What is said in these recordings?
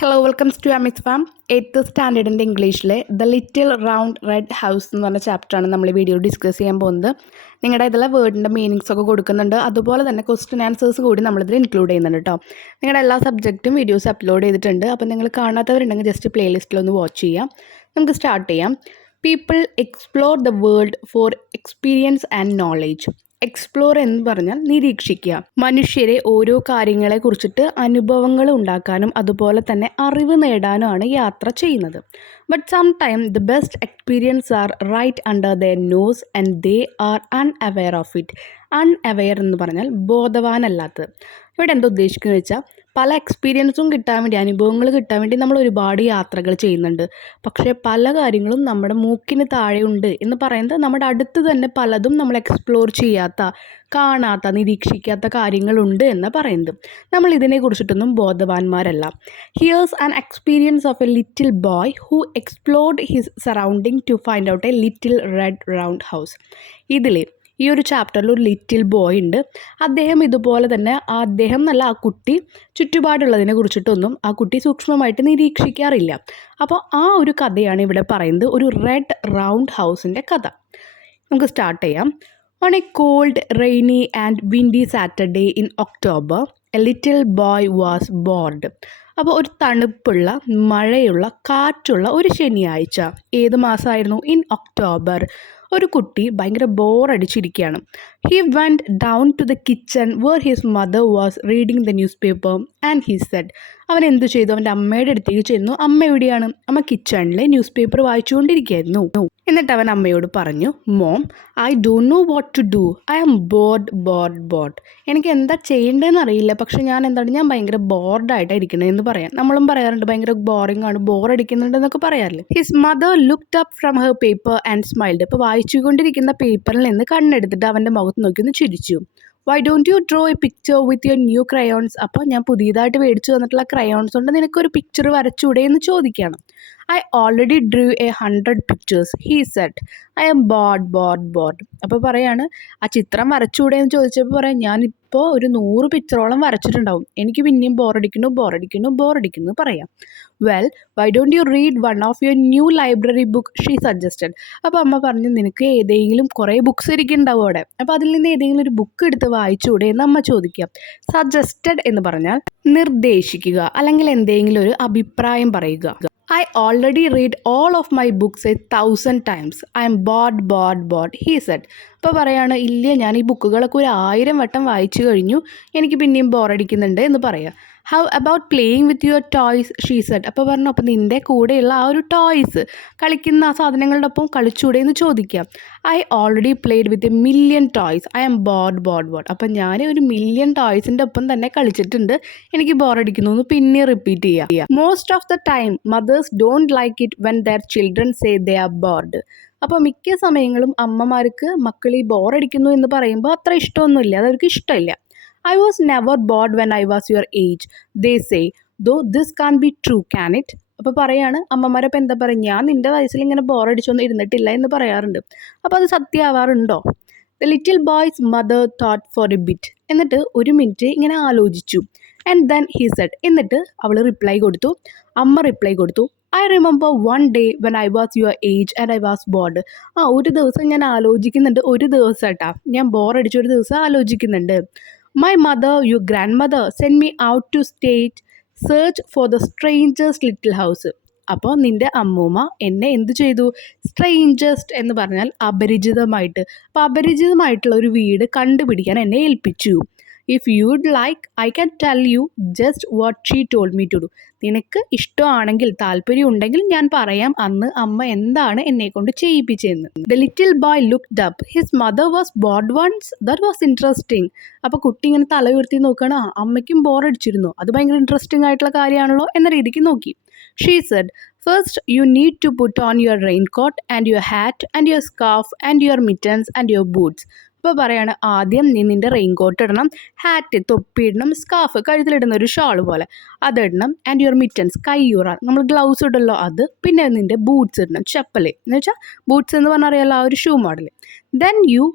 Hello welcomes to Aamis farm. 8th സ്റ്റാൻഡേർഡിൻ്റെ ഇംഗ്ലീഷിലെ the little round red house എന്ന് പറഞ്ഞ ചാപ്റ്ററാണ് നമ്മൾ ഈ വീഡിയോ ഡിസ്കസ് ചെയ്യാൻ പോകുന്നത്. നിങ്ങളുടെ ഇതിലെ വേർഡിൻ്റെ മീനിങ്സ് ഒക്കെ കൊടുക്കുന്നുണ്ട്, അതുപോലെ തന്നെ ക്വസ്റ്റ്യൻ ആൻസേഴ്സ് കൂടി നമ്മളിതിൽ ഇൻക്ലൂഡ് ചെയ്യുന്നുണ്ട് കേട്ടോ. നിങ്ങളുടെ എല്ലാ സബ്ജക്റ്റും വീഡിയോസ് അപ്ലോഡ് ചെയ്തിട്ടുണ്ട്. അപ്പോൾ നിങ്ങൾ കാണാത്തവരുണ്ടെങ്കിൽ ജസ്റ്റ് പ്ലേലിസ്റ്റിലൊന്ന് വാച്ച് ചെയ്യാം. നമുക്ക് സ്റ്റാർട്ട് ചെയ്യാം. People explore the world four experience and knowledge. Explore എന്ന് പറഞ്ഞാൽ നിരീക്ഷിക്കുക. മനുഷ്യരെ ഓരോ കാര്യങ്ങളെ കുറിച്ചിട്ട് അനുഭവങ്ങൾ ഉണ്ടാക്കാനും അതുപോലെ തന്നെ അറിവ് നേടാനുമാണ് യാത്ര ചെയ്യുന്നത്. But sometime the best experience are right under their nose and they are unaware of it. Unaware എന്ന് പറഞ്ഞാൽ ബോധവാനല്ലാത്തത്. ഇവിടെ എന്താ ഉദ്ദേശിക്കുന്നത് വെച്ചാൽ പല എക്സ്പീരിയൻസും കിട്ടാൻ വേണ്ടി, അനുഭവങ്ങൾ കിട്ടാൻ വേണ്ടി നമ്മൾ ഒരുപാട് യാത്രകൾ ചെയ്യുന്നുണ്ട്. പക്ഷേ പല കാര്യങ്ങളും നമ്മുടെ മൂക്കിന് താഴെയുണ്ട് എന്ന് പറയുന്നത് നമ്മുടെ അടുത്ത് തന്നെ പലതും നമ്മൾ എക്സ്പ്ലോർ ചെയ്യാത്ത, കാണാത്ത, നിരീക്ഷിക്കാത്ത കാര്യങ്ങളുണ്ട് എന്ന് പറയുന്നത്. നമ്മൾ ഇതിനെക്കുറിച്ചിട്ടൊന്നും ബോധവാന്മാരല്ല. Here's an experience of a little boy who explored his surrounding to find out a little red round house. ഇതിൽ ഈ ഒരു ചാപ്റ്ററിൽ ഒരു ലിറ്റിൽ ബോയ് ഉണ്ട്. അദ്ദേഹം ഇതുപോലെ തന്നെ ആ കുട്ടി ചുറ്റുപാടുള്ളതിനെ കുറിച്ചിട്ടൊന്നും ആ കുട്ടി സൂക്ഷ്മമായിട്ട് നിരീക്ഷിക്കാറില്ല. അപ്പോൾ ആ ഒരു കഥയാണ് ഇവിടെ പറയുന്നത്, ഒരു റെഡ് റൗണ്ട് ഹൗസിൻ്റെ കഥ. നമുക്ക് സ്റ്റാർട്ട് ചെയ്യാം. On a cold rainy and windy Saturday in October a little boy was bored. അപ്പോൾ ഒരു തണുപ്പുള്ള, മഴയുള്ള, കാറ്റുള്ള ഒരു ശനിയാഴ്ച. ഏത് മാസമായിരുന്നു? In October. ഒരു കുട്ടി ഭയങ്കര ബോറടിച്ചിരിക്കുകയാണ്. He went down to the kitchen where his mother was reading the newspaper and he said. അവൻ എന്ത് ചെയ്തു? അവൻ്റെ അമ്മയുടെ അടുത്തേക്ക് ചെന്നു. അമ്മ എവിടെയാണ്? അമ്മ കിച്ചണിലെ ന്യൂസ് പേപ്പർ വായിച്ചുകൊണ്ടിരിക്കുകയായിരുന്നു. എന്നിട്ട് അവൻ അമ്മയോട് പറഞ്ഞു, mom, I don't know what to do. I am bored. എനിക്ക് എന്താ ചെയ്യേണ്ടതെന്ന് അറിയില്ല, പക്ഷെ ഞാൻ ഭയങ്കര ബോർഡായിട്ടാണ് ഇരിക്കണതെന്ന് പറയാം. നമ്മളും പറയാറുണ്ട് ഭയങ്കര ബോറിംഗ് ആണ്, ബോറടിക്കുന്നുണ്ടെന്നൊക്കെ പറയാറില്ലേ. His mother looked up from her paper and smiled. ഇപ്പോൾ വായിച്ചുകൊണ്ടിരിക്കുന്ന പേപ്പറിൽ നിന്ന് കണ്ണെടുത്തിട്ട് അവൻ്റെ മുഖത്ത് നോക്കി ഒന്ന് ചിരിച്ചു. Why don't you draw A picture with your new crayons. അപ്പോൾ ഞാൻ പുതിയതായിട്ട് മേടിച്ചു തന്നിട്ടുള്ള ക്രയോൺസ് കൊണ്ട് നിനക്കൊരു പിക്ചർ വരച്ചൂടെ എന്ന് ചോദിക്കുകയാണ്. I already drew 100 pictures he said. I am bored. അപ്പോൾ പറയാണ്, ആ ചിത്രം വരച്ചൂടെ എന്ന് ചോദിച്ചപ്പോൾ പറയാം, ഞാനിപ്പോൾ ഒരു 100 പിക്ചറോളം വരച്ചിട്ടുണ്ടാവും, എനിക്ക് പിന്നെയും ബോറടിക്കുന്നു പറയാം. Well, why don't you read one of your new library book she suggested. അപ്പോൾ അമ്മ പറഞ്ഞു, നിനക്ക് ഏതെങ്കിലും കുറേ ബുക്സ് ഇരിക്കുന്നുണ്ടാവും അവിടെ, അപ്പോൾ അതിൽ നിന്ന് ഏതെങ്കിലും ഒരു ബുക്ക് എടുത്ത് വായിച്ചൂടെ എന്ന് അമ്മ ചോദിക്കാം. സജസ്റ്റഡ് എന്ന് പറഞ്ഞാൽ നിർദ്ദേശിക്കുക, അല്ലെങ്കിൽ എന്തെങ്കിലും ഒരു അഭിപ്രായം പറയുക. I already read all of my books 1,000 times. I am bored, he said. അപ്പോൾ പറയാണ്, ഇല്ല, ഞാൻ ഈ ബുക്കുകളൊക്കെ 1000 വട്ടം വായിച്ചു കഴിഞ്ഞു, എനിക്ക് പിന്നെയും ബോറടിക്കുന്നുണ്ട് എന്ന് പറയാം. How about playing with your toys she said. അപ്പോൾ പറഞ്ഞു, അപ്പോൾ നിൻ്റെ കൂടെയുള്ള ആ ഒരു ടോയ്സ്, കളിക്കുന്ന ആ സാധനങ്ങളുടെ ഒപ്പം കളിച്ചൂടെ എന്ന് ചോദിക്കാം. I already played with 1,000,000 toys. I am bored. അപ്പം ഞാൻ 1,000,000 ടോയ്സിൻ്റെ ഒപ്പം തന്നെ കളിച്ചിട്ടുണ്ട്, എനിക്ക് ബോറടിക്കുന്നു എന്ന് പിന്നെ റിപ്പീറ്റ് ചെയ്യുക. Most of the time mothers don't like it when their children say they are bored. അപ്പോൾ മിക്ക സമയങ്ങളും അമ്മമാർക്ക് മക്കൾ ഈ ബോറടിക്കുന്നു എന്ന് പറയുമ്പോൾ അത്ര ഇഷ്ടമൊന്നുമില്ല, അതവർക്ക് ഇഷ്ടമില്ല. I was never bored when I was your age, they say, though this can't be true, can it? അപ്പോൾ പറയാണ്, അമ്മമാരപ്പോൾ എന്താ പറയുക, ഞാൻ നിൻ്റെ വയസ്സിൽ ഇങ്ങനെ ബോറടിച്ചൊന്നും ഇരുന്നിട്ടില്ല എന്ന് പറയാറുണ്ട്. അപ്പോൾ അത് സത്യമാവാറുണ്ടോ? The little boy's mother thought for a bit. എന്നിട്ട് ഒരു മിനിറ്റ് ഇങ്ങനെ ആലോചിച്ചു. And then he said. എന്നിട്ട് അവൾ അമ്മ റിപ്ലൈ കൊടുത്തു. I remember one day when I was your age and I was bored. ഒരു ദിവസം ഞാൻ ആലോചിക്കുന്നുണ്ട്, ഒരു ദിവസം കേട്ടാ, ഞാൻ ബോറടിച്ച ഒരു ദിവസം ആലോചിക്കുന്നുണ്ട്. My mother, your grandmother, sent me out to state search for the strangest little house. അപ്പോൾ നിൻ്റെ അമ്മൂമ്മ എന്നെ എന്ത് ചെയ്തു? സ്ട്രേഞ്ചസ്റ്റ് എന്ന് പറഞ്ഞാൽ അപരിചിതമായിട്ട്. അപ്പോൾ അപരിചിതമായിട്ടുള്ള ഒരു വീട് കണ്ടുപിടിക്കാൻ എന്നെ ഏൽപ്പിച്ചു. If you'd like I can tell you just what she told me to do. നിനക്ക് ഇഷ്ടമാണെങ്കിൽ, താല്പര്യം ഉണ്ടെങ്കിൽ ഞാൻ പറയാം അന്ന് അമ്മ എന്താണ് എന്നെക്കൊണ്ട് ചെയ്യിപ്പിച്ചതെന്ന്. The little boy looked up. His mother was bored once. That was interesting. അപ്പോൾ കുട്ടി ഇങ്ങനെ തല ഉയർത്തി നോക്കുകയാണ്, അമ്മയ്ക്കും ബോറടിച്ചിരുന്നു, അത് ഭയങ്കര ഇൻട്രസ്റ്റിംഗ് ആയിട്ടുള്ള കാര്യമാണല്ലോ എന്ന രീതിക്ക് നോക്കി. She said, first you need to put on your raincoat and your hat and your scarf and your mittens and your boots. ഇപ്പോൾ പറയാണ്, ആദ്യം നീ നിൻ്റെ റെയിൻകോട്ട് ഇടണം, ഹാറ്റ് തൊപ്പി ഇടണം, സ്കാർഫ് കഴുത്തിലിടുന്ന ഒരു ഷാൾ പോലെ അതിടണം, ആൻഡ് യുവർ മിറ്റൻസ് കയ്യുറ, നമ്മൾ ഗ്ലൗസ് ഇടല്ലോ അത്, പിന്നെ നിൻ്റെ ബൂട്ട്സ് ഇടണം, ചപ്പല് എന്ന് വെച്ചാൽ ബൂട്ട്സ് എന്ന് പറഞ്ഞാൽ അറിയാലോ, ആ ഒരു shoe model. Then you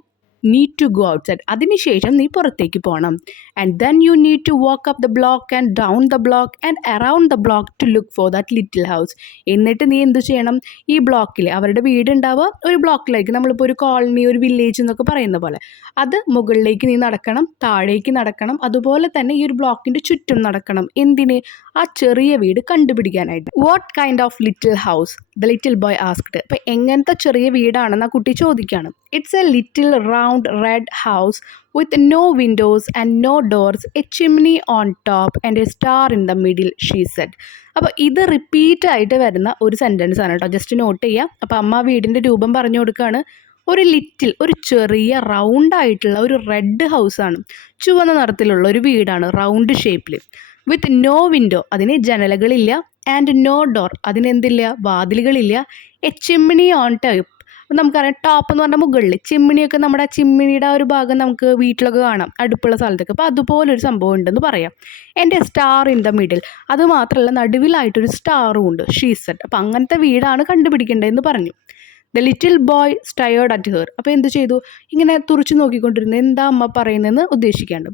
need to go outside, അതിനുശേഷം നീ പുറത്തേക്ക് പോകണം. And then you need to walk up the block and down the block and around the block to look for that little house. എന്നിട്ട് നീ എന്ത് ചെയ്യണം, ഈ ബ്ലോക്കിൽ അവരുടെ വീട് ഉണ്ടാവുക ഒരു ബ്ലോക്കിലായിരിക്കും, നമ്മളിപ്പോൾ ഒരു കോളനി ഒരു വില്ലേജ് എന്നൊക്കെ പറയുന്ന പോലെ. അത് മുകളിലേക്ക് നീ നടക്കണം, താഴേക്ക് നടക്കണം, അതുപോലെ തന്നെ ഈ ഒരു ബ്ലോക്കിൻ്റെ ചുറ്റും നടക്കണം. എന്തിന്? ആ ചെറിയ വീട് കണ്ടുപിടിക്കാനായിട്ട്. What kind of little house the little boy asked. അപ്പം എങ്ങനത്തെ ചെറിയ വീടാണെന്ന് ആ കുട്ടി ചോദിക്കുകയാണ്. It's a little round red house with no windows and no doors, a chimney on top and a star in the middle, she said. അപ്പോൾ ഇത് repeat ആയിട്ട് വരുന്ന ഒരു സെൻറ്റൻസ് ആണ് കേട്ടോ, ജസ്റ്റ് നോട്ട് ചെയ്യുക. അപ്പോൾ അമ്മ വീടിൻ്റെ രൂപം പറഞ്ഞു കൊടുക്കുകയാണ്. ഒരു ലിറ്റിൽ, ഒരു ചെറിയ റൗണ്ട് ആയിട്ടുള്ള ഒരു റെഡ് ഹൗസാണ്, ചുവന്ന നിറത്തിലുള്ള ഒരു വീടാണ്, റൗണ്ട് ഷേപ്പിൽ. വിത്ത് നോ വിൻഡോ, അതിന് ജനലകളില്ല. ആൻഡ് നോ ഡോർ, അതിനെന്തില്ല, വാതിലുകളില്ല. എ ചിമ്മിണി ഓൺ ടോപ്പ്, നമുക്കറിയാം ടോപ്പ് എന്ന് പറഞ്ഞാൽ മുകളിൽ, ചിമ്മിണിയൊക്കെ നമ്മുടെ ചിമ്മിണിയുടെ ആ ഒരു ഭാഗം നമുക്ക് വീട്ടിലൊക്കെ കാണാം, അടുപ്പുള്ള സ്ഥലത്തൊക്കെ. അപ്പോൾ അതുപോലൊരു സംഭവം ഉണ്ടെന്ന് പറയാം. എൻ്റെ സ്റ്റാർ ഇൻ ദ മിഡിൽ, അത് മാത്രമല്ല നടുവിലായിട്ടൊരു സ്റ്റാറും ഉണ്ട്, ഷീ സെഡ്. അപ്പോൾ അങ്ങനത്തെ വീടാണ് കണ്ടുപിടിക്കേണ്ടതെന്ന് പറഞ്ഞു. The little boy stared at her. അപ്പോൾ എന്ത് ചെയ്തു, ഇങ്ങനെ തുറച്ചു നോക്കിക്കൊണ്ടിരുന്നത് എന്താ അമ്മ പറയുന്നതെന്ന് ഉദ്ദേശിക്കാണ്ട്.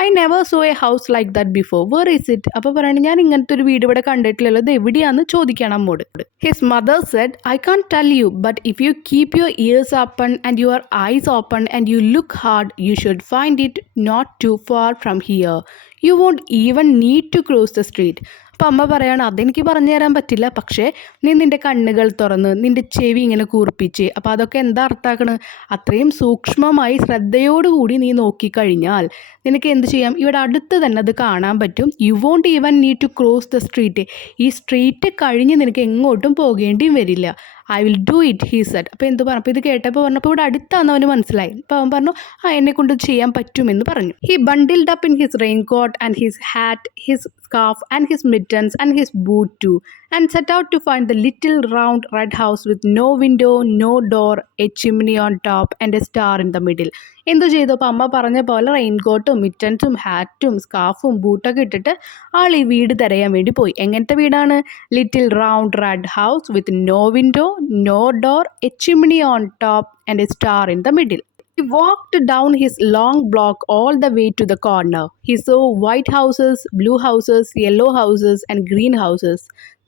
I never saw a house like that before, where is it. അപ്പോൾ പറയുന്നത് ഞാൻ ഇങ്ങനത്തെ ഒരു വീട് ഇവിടെ കണ്ടിട്ടില്ലല്ലോ, ഇത് എവിടെയാണെന്ന് ചോദിക്കണം അമ്മോട്. His mother said, I can tell you, but if you keep your ears open and your eyes open and you look hard you should find it not too far from here. You won't even need to cross the street. അപ്പോൾ അമ്മ പറയാണ്, അതെനിക്ക് പറഞ്ഞു തരാൻ പറ്റില്ല, പക്ഷേ നീ നിൻ്റെ കണ്ണുകൾ തുറന്ന് നിൻ്റെ ചെവി ഇങ്ങനെ കൂർപ്പിച്ച്, അപ്പോൾ അതൊക്കെ എന്താ അർത്ഥമാക്കണ്, അത്രയും സൂക്ഷ്മമായി ശ്രദ്ധയോടുകൂടി നീ നോക്കിക്കഴിഞ്ഞാൽ നിനക്ക് എന്ത് ചെയ്യാം, ഇവിടെ അടുത്ത് തന്നെ അത് കാണാൻ പറ്റും. You won't even need to cross the street, ഈ സ്ട്രീറ്റ് കഴിഞ്ഞ് നിനക്ക് എങ്ങോട്ടും പോകേണ്ടിയും വരില്ല. I will do it, he said. അപ്പോൾ എന്ത് പറഞ്ഞു, അപ്പോൾ ഇത് കേട്ടപ്പോൾ പറഞ്ഞപ്പോൾ ഇവിടെ അടുത്താന്ന് അവന് മനസ്സിലായി. അപ്പോൾ അവൻ പറഞ്ഞു, എന്നെ കൊണ്ട് ചെയ്യാൻ പറ്റുമെന്ന് പറഞ്ഞു. He bundled up in his raincoat and his hat, his scarf and his mittens and his boot too, and set out to find the little round red house with no window, no door, a chimney on top and a star in the middle. എന്തു ചെയ്തു, അപ്പോൾ അമ്മ പറഞ്ഞ പോലെ റെയിൻകോട്ടും മിറ്റൻസും ഹാറ്റും സ്കാർഫും ബൂട്ടൊക്കെ ഇട്ടിട്ട് ആൾ ഈ വീട് തിരയാൻ വേണ്ടി പോയി. എങ്ങനത്തെ വീടാണ്? Little round red house with no window, no door, a chimney on top and a star in the middle. He walked down his long block all the way to the corner. He saw white houses, blue houses, yellow houses and green houses.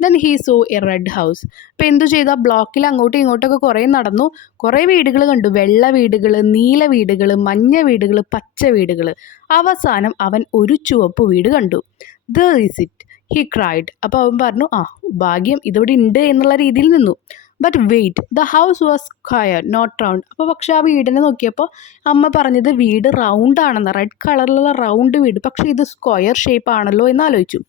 Then he saw a red house. അപ്പോൾ എന്തു ചെയ്തു, ആ ബ്ലോക്കിൽ അങ്ങോട്ടും ഇങ്ങോട്ടൊക്കെ കുറേ നടന്നു, കുറേ വീടുകൾ കണ്ടു. വെള്ള വീടുകൾ, നീല വീടുകൾ, മഞ്ഞ വീടുകൾ, പച്ച വീടുകൾ. അവസാനം അവൻ ഒരു ചുവപ്പ് വീട് കണ്ടു. There is it, he cried. അപ്പോൾ അവൻ പറഞ്ഞു, ഭാഗ്യം, ഇതിവിടെ ഉണ്ട് എന്നുള്ള രീതിയിൽ നിന്നു. But wait, the house was square not round. അപ്പോൾ പക്ഷേ ആ വീടിനെ നോക്കിയപ്പോൾ അമ്മ പറഞ്ഞത് വീട് റൗണ്ട് ആണെന്ന്, റെഡ് കളറിലുള്ള റൗണ്ട് വീട്, പക്ഷേ ഇത് സ്ക്വയർ ഷേപ്പ് ആണല്ലോ എന്ന് ആലോചിച്ചു.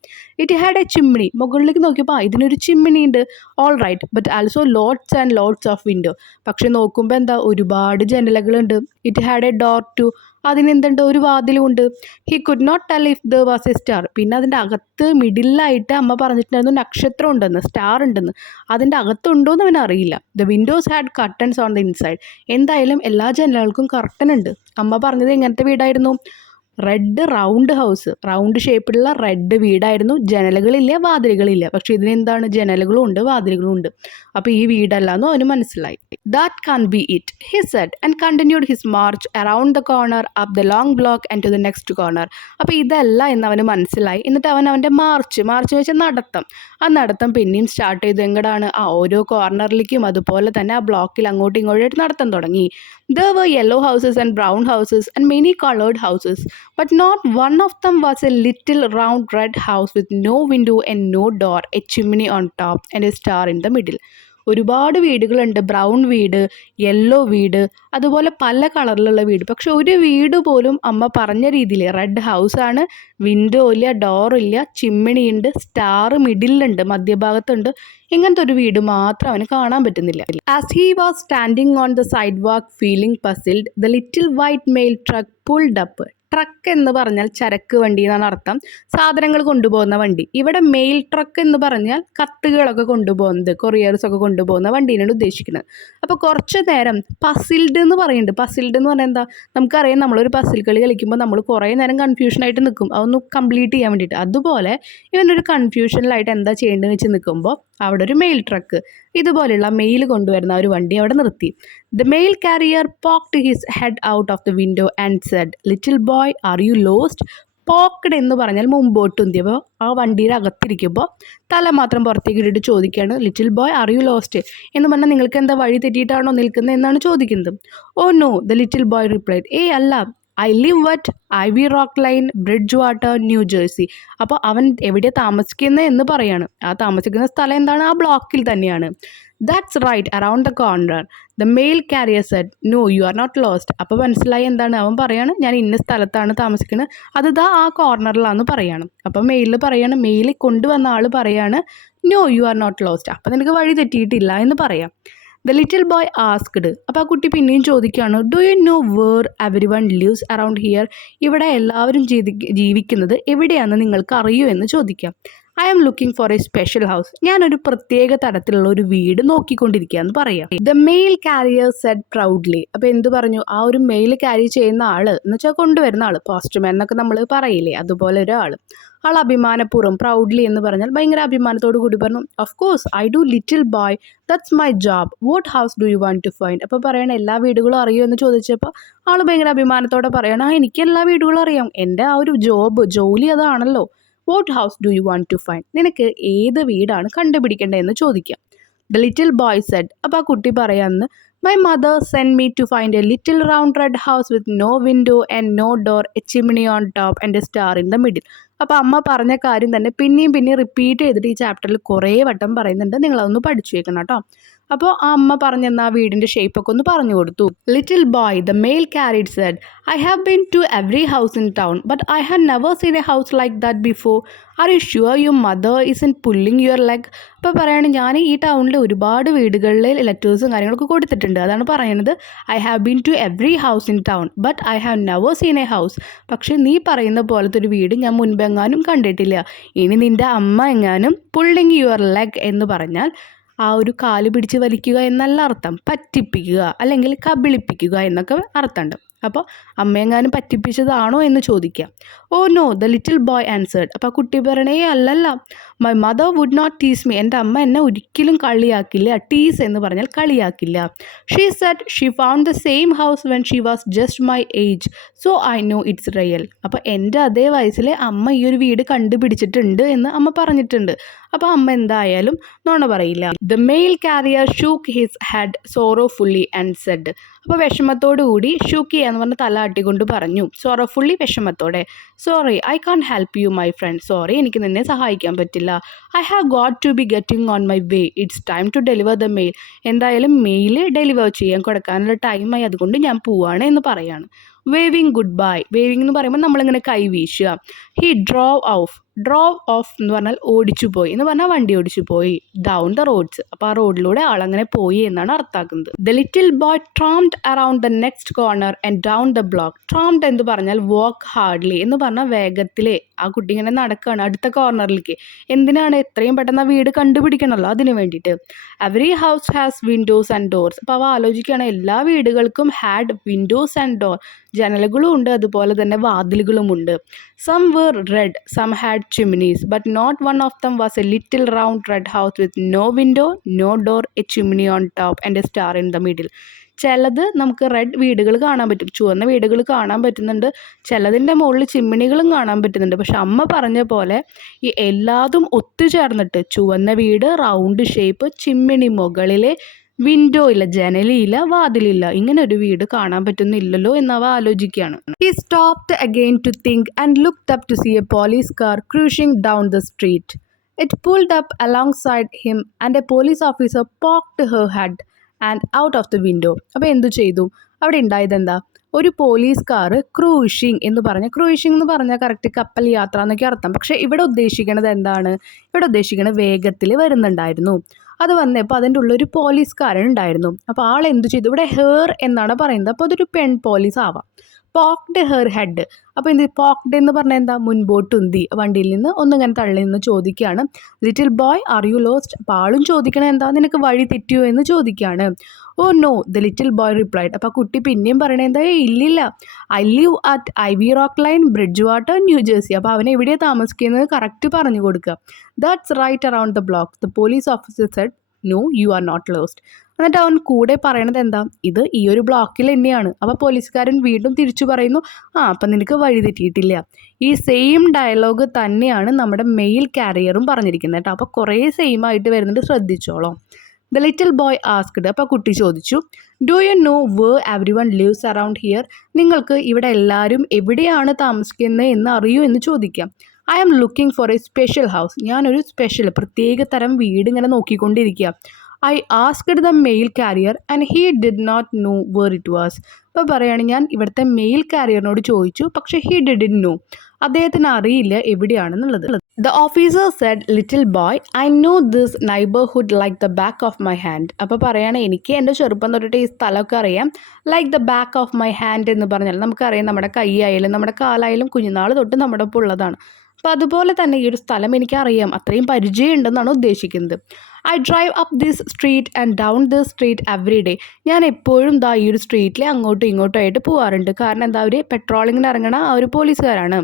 ഇറ്റ് ഹാഡ് എ ചിമ്മിണി, മുകളിലേക്ക് നോക്കിയപ്പോൾ ഇതിനൊരു ചിമ്മിണി ഉണ്ട്. All right, but also lots and lots of window. പക്ഷേ നോക്കുമ്പോൾ എന്താ, ഒരുപാട് ജനലകളുണ്ട്. It had a door too, അതിനെന്തുണ്ട്, ഒരു വാതിലുമുണ്ട്. He could not tell if the was a star. പിന്നെ അതിൻ്റെ അകത്ത് മിഡിലായിട്ട് അമ്മ പറഞ്ഞിട്ടുണ്ടായിരുന്നു നക്ഷത്രം ഉണ്ടെന്ന്, സ്റ്റാർ ഉണ്ടെന്ന്. അതിൻ്റെ അകത്തുണ്ടോ എന്ന് അവൻ അറിയില്ല. The Windows had curtains on the inside. എന്തായാലും എല്ലാ ജനലുകൾക്കും കർട്ടൻ ഉണ്ട്. അമ്മ പറഞ്ഞത് എങ്ങനത്തെ വീടായിരുന്നു? റെഡ് റൗണ്ട് ഹൗസ്, റൗണ്ട് ഷേപ്പിലുള്ള റെഡ് വീടായിരുന്നു. ജനലുകളില്ല, വാതിലുകളില്ല. പക്ഷെ ഇതിനെന്താണ്, ജനലുകളും ഉണ്ട്, വാതിലുകളും ഉണ്ട്. അപ്പോൾ ഈ വീടല്ലാന്നും അവന് മനസ്സിലായി. That can be it, he said and continued his march around the corner, up the long block and to the next corner. അപ്പോൾ ഇതല്ല എന്ന് അവന് മനസ്സിലായി. എന്നിട്ട് അവൻ്റെ മാർച്ച് വെച്ചാൽ നടത്തം, ആ നടത്തം പിന്നെയും സ്റ്റാർട്ട് ചെയ്തു. എങ്ങടാണ്, ഓരോ കോർണറിലേക്കും അതുപോലെ തന്നെ ആ ബ്ലോക്കിൽ അങ്ങോട്ടും ഇങ്ങോട്ടായിട്ട് നടത്തം തുടങ്ങി. There were yellow houses and brown houses and many colored houses, but not one of them was a little round red house with no window and no door, a chimney on top and a star in the middle. ഒരുപാട് വീടുകളുണ്ട്, brown വീട്, yellow വീട്, അതുപോലെ പല കളറിലുള്ള വീട്. പക്ഷെ ഒരു വീട് പോലും അമ്മ പറഞ്ഞ രീതിയിൽ റെഡ് ഹൗസാണ്, വിൻഡോ ഇല്ല, ഡോറില്ല, ചിമ്മിണിയുണ്ട്, സ്റ്റാർ മിഡിലുണ്ട്, മധ്യഭാഗത്തുണ്ട്. ഇങ്ങനത്തെ ഒരു വീട് മാത്രം അവന് കാണാൻ പറ്റുന്നില്ല. As he was standing on the sidewalk feeling puzzled, the little white mail truck pulled up. Truck എന്ന് പറഞ്ഞാൽ ചരക്ക് വണ്ടി എന്നാണ് അർത്ഥം, സാധനങ്ങൾ കൊണ്ടുപോകുന്ന വണ്ടി. ഇവിടെ മെയിൽ ട്രക്ക് എന്ന് പറഞ്ഞാൽ കത്തുകളൊക്കെ കൊണ്ടുപോകുന്നത്, കൊറിയർസൊക്കെ കൊണ്ടുപോകുന്ന വണ്ടീനാണ് ഉദ്ദേശിക്കുന്നത്. അപ്പോൾ കുറച്ച് നേരം പസിൽഡ് എന്ന് പറയുന്നുണ്ട്. പസിൽഡ് എന്ന് പറഞ്ഞാൽ എന്താ, നമുക്കറിയാം നമ്മളൊരു പസിൽ കളി കളിക്കുമ്പോൾ നമ്മൾ കുറേ നേരം കൺഫ്യൂഷനായിട്ട് നിൽക്കും, അതൊന്ന് കംപ്ലീറ്റ് ചെയ്യാൻ വേണ്ടിയിട്ട്. അതുപോലെ ഇവനൊരു കൺഫ്യൂഷനിലായിട്ട് എന്താ ചെയ്യേണ്ടതെന്ന് വെച്ച് നിൽക്കുമ്പോൾ അവിടെ അവിടെ ഒരു മെയിൽ ട്രക്ക്, ഇതുപോലെയുള്ള മെയിൽ കൊണ്ടുവരുന്ന ഒരു വണ്ടി അവിടെ നിർത്തി. The mail carrier poked his head out of the window and said, little boy are you lost? Poked എന്ന് പറഞ്ഞാൽ മുമ്പോട്ട് ഉന്തിയപ്പോൾ ആ വണ്ടിയുടെ അകത്തിരിക്കുമ്പോൾ തല മാത്രം പുറത്തേക്ക് ഇട്ടിട്ട് ചോദിക്കുകയാണ്, little boy are you lost എന്ന് പറഞ്ഞാൽ നിങ്ങൾക്ക് എന്താ വഴി തെറ്റിയിട്ടാണോ നിൽക്കുന്നത് എന്നാണ് ചോദിക്കുന്നത്. Oh no, the little boy replied, ഏയ് അല്ല, I live at Ivy Rock Lane, Bridgewater, New Jersey. അപ്പോൾ അവൻ എവിടെ താമസിക്കുന്നത് എന്ന് പറയാണ്. ആ താമസിക്കുന്ന സ്ഥലം എന്താണ്? ആ ബ്ലോക്കിൽ തന്നെയാണ്. That's right around the corner, the mail carrier said, no you are not lost. അപ്പോൾ മനസ്സിലായി എന്താണ്? അവൻ പറയാണ്, ഞാൻ ഇന്ന സ്ഥലത്താണ് താമസിക്കുന്നത്, അത് ദാ ആ കോർണറിലാണെന്ന് പറയാണ്. അപ്പോൾ മെയിലിൽ പറയാണ്, മെയിൽ കൊണ്ടുവന്ന ആൾ പറയാണ്, no you are not lost, അപ്പോൾ നിനക്ക് വഴി തെറ്റിയിട്ടില്ല എന്ന് പറയാം. ദ ലിറ്റിൽ ബോയ് ആസ്ക്ഡ്, അപ്പോൾ ആ കുട്ടി പിന്നെയും ചോദിക്കുകയാണ്, do you know where every one lives around here? ഇവിടെ എല്ലാവരും ജീവിക്കുന്നത് എവിടെയാണെന്ന് നിങ്ങൾക്ക് അറിയൂ എന്ന് ചോദിക്കാം. I am looking for a special house, ഞാനൊരു പ്രത്യേക തരത്തിലുള്ള ഒരു വീട് നോക്കിക്കൊണ്ടിരിക്കുക എന്ന് പറയാം. The mail carrier said proudly, അപ്പോൾ എന്ത് പറഞ്ഞു? ആ ഒരു മെയിൽ ക്യാരി ചെയ്യുന്ന ആൾ എന്ന് വെച്ചാൽ കൊണ്ടുവരുന്ന ആൾ, പോസ്റ്റ്മാൻ എന്നൊക്കെ നമ്മൾ പറയില്ലേ, അതുപോലെ ഒരാൾ. ആൾ അഭിമാനപൂർവ്വം, പ്രൗഡ്ലി എന്ന് പറഞ്ഞാൽ ഭയങ്കര അഭിമാനത്തോടു കൂടി പറഞ്ഞു, of course I do little boy, that's my job, what house do you want to find? അപ്പോൾ പറയണ എല്ലാ വീടുകളും അറിയോ എന്ന് ചോദിച്ചപ്പോൾ ആൾ ഭയങ്കര അഭിമാനത്തോടെ പറയണം, എനിക്ക് എല്ലാ വീടുകളും അറിയാം, എൻ്റെ ആ ഒരു ജോലി അതാണല്ലോ. What house do you want to find? നിനക്ക് ഏത് വീടാണ് കണ്ടുപിടിക്കേണ്ടതെന്ന് ചോദിക്കാം. ദ ലിറ്റിൽ ബോയ് സെഡ്, അപ്പോൾ ആ കുട്ടി പറയാമെന്ന്, my mother send me to find a little round red house with no window and no door, a chimney on top and a star in the middle. അപ്പോൾ അമ്മ പറഞ്ഞ കാര്യം തന്നെ പിന്നെയും റിപ്പീറ്റ് ചെയ്തിട്ട് ഈ ചാപ്റ്ററിൽ കുറേ വട്ടം പറയുന്നുണ്ട്, നിങ്ങളതൊന്ന് പഠിച്ചു വെക്കണം കേട്ടോ. അപ്പോൾ ആ അമ്മ പറഞ്ഞെന്ന ആ വീടിൻ്റെ ഷേപ്പൊക്കെ ഒന്ന് പറഞ്ഞു കൊടുത്തു. Little boy, the mail carrier said, I have been to every house in town but I have never seen a house like that before, are you sure your mother is in pulling your leg? അപ്പോൾ പറയുകയാണ്, ഞാൻ ഈ ടൗണിൽ ഒരുപാട് വീടുകളിൽ ലെറ്റേഴ്സും കാര്യങ്ങളൊക്കെ കൊടുത്തിട്ടുണ്ട്, അതാണ് പറയുന്നത്. I have been to every house in town but I have never seen a house, പക്ഷേ നീ പറയുന്ന പോലത്തെ ഒരു വീട് ഞാൻ മുൻപെങ്ങാനും കണ്ടിട്ടില്ല. ഇനി നിൻ്റെ അമ്മ എങ്ങാനും പുള്ളിങ് യുവർ ലെഗ് എന്ന് പറഞ്ഞാൽ ആ ഒരു കാല് പിടിച്ച് വലിക്കുക എന്നല്ല അർത്ഥം, പറ്റിപ്പിക്കുക അല്ലെങ്കിൽ കബളിപ്പിക്കുക എന്നൊക്കെ അർത്ഥമുണ്ട്. അപ്പോൾ അമ്മയെങ്ങാനും പറ്റിപ്പിച്ചതാണോ എന്ന് ചോദിക്കാം. Oh no, the little boy answered, അപ്പോൾ ആ കുട്ടി പറയണേ അല്ലല്ല, my mother would not tease me, എൻ്റെ അമ്മ എന്നെ ഒരിക്കലും കളിയാക്കില്ല. ടീസ് എന്ന് പറഞ്ഞാൽ കളിയാക്കില്ല. She said she found the same house when she was just my age, so I know it's real. അപ്പോൾ എൻ്റെ അതേ വയസ്സിൽ അമ്മ ഈ ഒരു വീട് കണ്ടുപിടിച്ചിട്ടുണ്ട് എന്ന് അമ്മ പറഞ്ഞിട്ടുണ്ട്, അപ്പോൾ അമ്മ എന്തായാലും നുണ പറയില്ല. The mail carrier shook his head sorrowfully and said, അപ്പോൾ വിഷമത്തോടു കൂടി ഷൂക്ക് എന്ന് പറഞ്ഞ തല ആട്ടിക്കൊണ്ട് പറഞ്ഞു, സോറോഫുള്ളി വിഷമത്തോടെ, sorry I can't help you my friend, sorry എനിക്ക് നിന്നെ സഹായിക്കാൻ പറ്റില്ല. I have got to be getting on my way, it's time to deliver the mail, എന്തായാലും മെയിൽ ഡെലിവർ ചെയ്യാൻ കൊടുക്കാനുള്ള ടൈമായി, അതുകൊണ്ട് ഞാൻ പോവാണ് എന്ന് പറയാണ്. വേവിങ് ഗുഡ് ബൈ, വേവിങ് എന്ന് പറയുമ്പോൾ നമ്മളിങ്ങനെ കൈവീശുക. ഹി ഡ്രോവ് ഓഫ് എന്ന് പറഞ്ഞാൽ ഓടിച്ചു പോയി എന്ന് പറഞ്ഞാൽ വണ്ടി ഓടിച്ചു പോയി. ഡൗൺ ദ റോഡ്സ്, അപ്പോൾ ആ റോഡിലൂടെ ആളങ്ങനെ പോയി എന്നാണ് അർത്ഥാക്കുന്നത്. The little boy tromped around the next corner and down the block. Tromped എന്ന് പറഞ്ഞാൽ വാക്ക് ഹാർഡ്ലി എന്ന് പറഞ്ഞാൽ വേഗത്തിലെ ആ കുട്ടി ഇങ്ങനെ നടക്കുകയാണ് അടുത്ത കോർണറിലേക്ക്. എന്തിനാണ്? എത്രയും പെട്ടെന്ന് ആ വീട് കണ്ടുപിടിക്കണമല്ലോ, അതിന് വേണ്ടിയിട്ട്. Every house has windows and doors, അപ്പോൾ അവ ആലോചിക്കുകയാണ് എല്ലാ വീടുകൾക്കും ഹാഡ് വിൻഡോസ് ആൻഡ് ഡോർ, ജനലുകളും ഉണ്ട് അതുപോലെ തന്നെ വാതിലുകളുമുണ്ട്. Some were red, some had chimneys, but not one of them was a little round red house with no window, no door, a chimney on top and a star in the middle. ചിലത് നമുക്ക് red വീടുകൾ കാണാൻ പറ്റും, ചുവന്ന വീടുകൾ കാണാൻ പറ്റുന്നുണ്ട്, ചിലതിൻ്റെ മുകളിൽ ചിമ്മിണികളും കാണാൻ പറ്റുന്നുണ്ട്. പക്ഷെ അമ്മ പറഞ്ഞ പോലെ ഈ എല്ലാതും ഒത്തുചേർന്നിട്ട് ചുവന്ന വീട്, റൗണ്ട് ഷേപ്പ്, ചിമ്മിണി മുകളിലെ വിൻഡോ ഇല്ല, ജനലില്ല, വാതിലില്ല, ഇങ്ങനെ ഒരു വീട് കാണാൻ പറ്റുന്നില്ലല്ലോ എന്നവ ആലോചിക്കുകയാണ്. He stopped again to think and looked up to see a police car cruising down the street. It pulled up alongside him and a police officer poked her head and out of the window. അപ്പോൾ എന്തു ചെയ്തു? അവിടെ ഉണ്ടായതെന്താ? ഒരു police car ക്രൂഷിങ് എന്ന് പറഞ്ഞാൽ correct കപ്പൽ യാത്ര എന്നൊക്കെ അർത്ഥം. പക്ഷേ ഇവിടെ ഉദ്ദേശിക്കുന്നത് എന്താണ്? ഇവിടെ ഉദ്ദേശിക്കുന്നത് വേഗത്തിൽ വരുന്നുണ്ടായിരുന്നു. അത് വന്നപ്പോൾ അതിൻ്റെ ഉള്ളൊരു പോലീസുകാരൻ ഉണ്ടായിരുന്നു. അപ്പോൾ ആൾ എന്ത് ചെയ്തു? ഇവിടെ ഹെയർ എന്നാണ് പറയുന്നത്, അപ്പോൾ അതൊരു പെൺ പോലീസ് ആവാം. പോക്ഡ് ഹെർ ഹെഡ്, അപ്പോൾ എന്ത് പോക്ഡ് എന്ന് പറഞ്ഞാൽ എന്താ? മുൻപോട്ടുന്തി, വണ്ടിയിൽ നിന്ന് ഒന്നിങ്ങനെ തള്ളി നിന്ന് ചോദിക്കുകയാണ്, little boy are you lost? അപ്പോൾ ആളും ചോദിക്കണത് എന്താ? നിനക്ക് വഴി തെറ്റിയോ എന്ന് ചോദിക്കുകയാണ്. Oh no the little boy replied. അപ്പോൾ കുട്ടി പിന്നെയും പറയണത് എന്താ, ഇല്ലില്ല, I live at Ivy Rock Lane, Bridgewater, New Jersey. അപ്പോൾ അവൻ എവിടെയാണ് താമസിക്കുന്നത് കറക്റ്റ് പറഞ്ഞു കൊടുക്കുക. That's right around the block, the police officer said. No you are not lost. എന്നിട്ട് അവൻ കൂടെ പറയണത് എന്താ, ഇത് ഈ ഒരു ബ്ലോക്കിൽ തന്നെയാണ്. അപ്പോൾ പോലീസുകാരൻ വീണ്ടും തിരിച്ചു പറയുന്നു, അപ്പം നിനക്ക് വഴി തെറ്റിയിട്ടില്ല. ഈ സെയിം ഡയലോഗ് തന്നെയാണ് നമ്മുടെ മെയിൽ കാരിയറും പറഞ്ഞിരിക്കുന്നത് കേട്ടോ. അപ്പോൾ കുറേ സെയിം ആയിട്ട് വരുന്നുണ്ട്, ശ്രദ്ധിച്ചോളൂ. The little boy asked. അപ്പോൾ കുട്ടി ചോദിച്ചു, do you know where every one lives around here? നിങ്ങൾക്ക് ഇവിടെ എല്ലാവരും എവിടെയാണ് താമസിക്കുന്നത് എന്ന് അറിയൂ എന്ന് ചോദിക്കാം. I am looking for a special house. ഞാനൊരു സ്പെഷ്യൽ പ്രത്യേക തരം വീട് ഇങ്ങനെ നോക്കിക്കൊണ്ടിരിക്കുക. I asked the mail carrier and he did not know where it was. അപ്പോൾ പറയുകയാണ്, ഞാൻ ഇവിടുത്തെ മെയിൽ കാരിയറിനോട് ചോദിച്ചു, പക്ഷേ ഹീ ഡിഡിൻ നോ, അദ്ദേഹത്തിന് അറിയില്ല എവിടെയാണെന്നുള്ളത്. The officer said, little boy, I know this neighbourhood like the back of my hand. അപ്പോൾ പറയുകയാണ്, എനിക്ക് എൻ്റെ ചെറുപ്പം തൊട്ടിട്ട് ഈ സ്ഥലമൊക്കെ അറിയാം. Like the back of my hand എന്ന് പറഞ്ഞാൽ നമുക്കറിയാം, നമ്മുടെ കൈയായാലും നമ്മുടെ കാലായാലും കുഞ്ഞുനാൾ തൊട്ട് നമ്മുടെ ഒപ്പം ഉള്ളതാണ്. അപ്പോൾ അതുപോലെ തന്നെ ഈ ഒരു സ്ഥലം എനിക്കറിയാം, അത്രയും പരിചയം ഉണ്ടെന്നാണ് ഉദ്ദേശിക്കുന്നത്. I drive up this street and down this street every day. ഞാൻ എപ്പോഴും ഈ ഒരു സ്ട്രീറ്റിൽ അങ്ങോട്ടും ഇങ്ങോട്ടും ആയിട്ട് പോകാറുണ്ട്. കാരണം എന്താ, അവർ പെട്രോളിങ്ങിന് ഇറങ്ങണ ആ ഒരു പോലീസുകാരാണ്.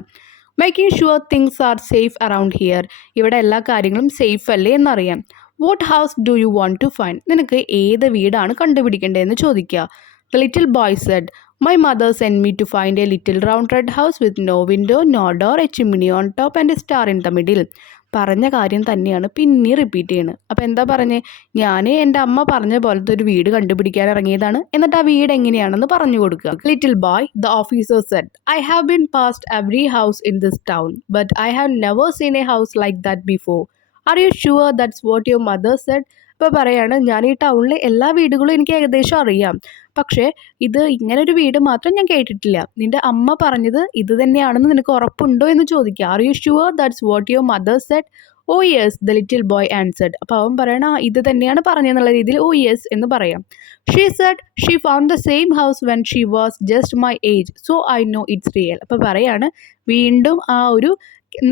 Making sure things are safe around here. ഇവിടെ എല്ലാ കാര്യങ്ങളും സേഫ് അല്ലേ എന്നറിയാം. What house do you want to find? നിനക്ക് ഏത് വീടാണ് കണ്ടുപിടിക്കേണ്ടതെന്ന് ചോദിക്കുക. The little boy said, my mother send me to find a little round red house with no window, no door, a chimney on top and a star in the middle. പറഞ്ഞ കാര്യം തന്നെയാണ് പിന്നെ repeat ചെയ്യുന്നത്. അപ്പോൾ എന്താ പറഞ്ഞേ, ഞാൻ എൻ്റെ അമ്മ പറഞ്ഞ പോലത്തെ ഒരു വീട് കണ്ടുപിടിക്കാൻ ഇറങ്ങിയതാണ്, എന്നിട്ട് ആ വീട് എങ്ങനെയാണെന്ന് പറഞ്ഞു കൊടുക്കുക. Little boy, the officer said, I have been past every house in this town, but I have never seen a house like that before. Are you sure that's what your mother said? ഇപ്പോൾ പറയാണ്, ഞാൻ ഈ ടൗണിലെ എല്ലാ വീടുകളും എനിക്ക് ഏകദേശം അറിയാം, പക്ഷേ ഇത് ഇങ്ങനൊരു വീട് മാത്രം ഞാൻ കേട്ടിട്ടില്ല. നിൻ്റെ അമ്മ പറഞ്ഞത് ഇത് തന്നെയാണെന്ന് നിനക്ക് ഉറപ്പുണ്ടോ എന്ന് ചോദിക്കുക. Are you sure that's what your mother said? Oh yes, the little boy answered. അപ്പോൾ അവൻ പറയണ, ഇത് തന്നെയാണ് പറഞ്ഞെന്നുള്ള രീതിയിൽ ഓ യെസ് എന്ന് പറയാം. She said she found the same house when she was just my age, so I know it's real. അപ്പോൾ പറയാണ്, വീണ്ടും ആ ഒരു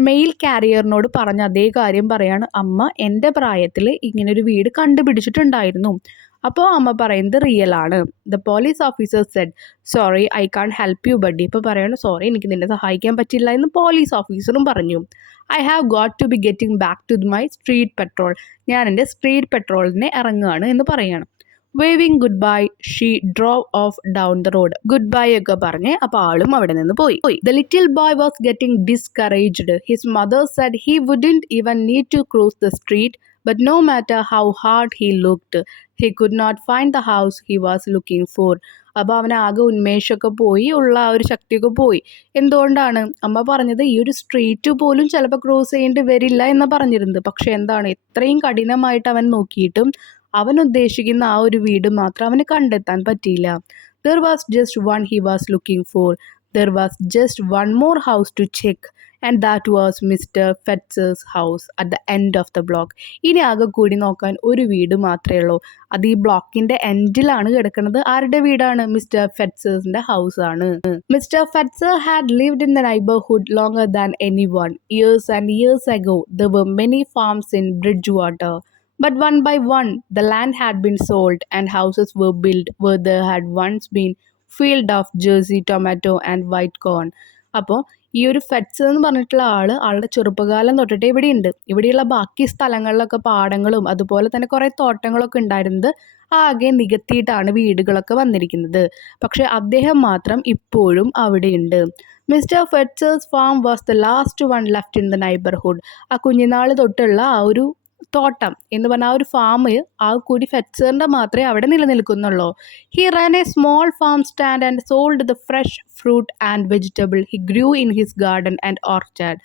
മെയിൽ കാരിയറിനോട് പറഞ്ഞ അതേ കാര്യം പറയാണ്, അമ്മ എൻ്റെ പ്രായത്തിൽ ഇങ്ങനൊരു വീട് കണ്ടുപിടിച്ചിട്ടുണ്ടായിരുന്നു. അപ്പോൾ അമ്മ പറയുന്നത് റിയൽ ആണ്. The police officer Z, sorry I can't help you buddy. ഇപ്പോൾ പറയണം, സോറി എനിക്ക് നിന്നെ സഹായിക്കാൻ പറ്റില്ല എന്ന് പോലീസ് ഓഫീസറും പറഞ്ഞു. I have got to be getting back to my street patrol. ഞാൻ എൻ്റെ സ്ട്രീറ്റ് പെട്രോളിനെ ഇറങ്ങുകയാണ് എന്ന് പറയണം. Waving goodbye she drove off down the road. Goodbye ഒക്കെ പറഞ്ഞ് അപ്പോൾ ആളും അവിടെ നിന്ന് പോയി. The little boy was getting discouraged. His mother said he wouldn't even need to cross the street, but no matter how hard he looked, he could not find the house he was looking for. അപ്പോൾ അവന് ആകെ ഉന്മേഷമൊക്കെ പോയി, ഉള്ള ആ ഒരു ശക്തിയൊക്കെ പോയി. എന്തുകൊണ്ടാണ്? അമ്മ പറഞ്ഞത് ഈ ഒരു സ്ട്രീറ്റ് പോലും ചിലപ്പോൾ ക്രോസ് ചെയ്യേണ്ടി വരില്ല എന്ന് പറഞ്ഞിരുന്നത്. പക്ഷേ എന്താണ്, എത്രയും കഠിനമായിട്ട് അവൻ നോക്കിയിട്ടും അവൻ ഉദ്ദേശിക്കുന്ന ആ ഒരു വീട് മാത്രം അവന് കണ്ടെത്താൻ പറ്റിയില്ല. There was just one he was looking for. There was just one more house to check. And that was Mr. Fetzer's house at the end of the block. ഇനി ആകെ കൂടി നോക്കാൻ ഒരു വീട് മാത്രമേ ഉള്ളൂ. അത് ഈ ബ്ലോക്കിൻ്റെ എൻഡിലാണ് കിടക്കുന്നത്. ആരുടെ വീടാണ്? മിസ്റ്റർ ഫെറ്റ്സേഴ്സിൻ്റെ ഹൗസ് ആണ്. Mr Fetzer had lived in the neighbourhood longer than any one. Years and years ago, there were many farms in Bridgewater. But one by one, the land had been sold and houses were built where there had once been field of Jersey tomato and white corn. അപ്പോൾ ഈ ഒരു ഫെറ്റ്സ് എന്ന് പറഞ്ഞിട്ടുള്ള ആളുടെ ചെറുപ്പകാലം തൊട്ടിട്ട് ഇവിടെയുണ്ട്. ഇവിടെയുള്ള ബാക്കി സ്ഥലങ്ങളിലൊക്കെ പാടങ്ങളും അതുപോലെ തന്നെ കുറേ തോട്ടങ്ങളൊക്കെ ഉണ്ടായിരുന്നത് ആകെ നികത്തിയിട്ടാണ് വീടുകളൊക്കെ വന്നിരിക്കുന്നത്. പക്ഷേ അദ്ദേഹം മാത്രം ഇപ്പോഴും അവിടെയുണ്ട്. Mr Fetzer's farm was the last one left in the neighbourhood. ആ കുഞ്ഞുനാൾ തൊട്ടുള്ള ആ ഒരു തോട്ടം എന്ന് പറഞ്ഞാൽ ആ ഒരു ഫാം ആ കൂടി ഫെറ്റ്സറിൻ്റെ മാത്രമേ അവിടെ നിലനിൽക്കുന്നുള്ളൂ. He ran a small farm stand and sold the fresh fruit and vegetable he grew in his garden and orchard.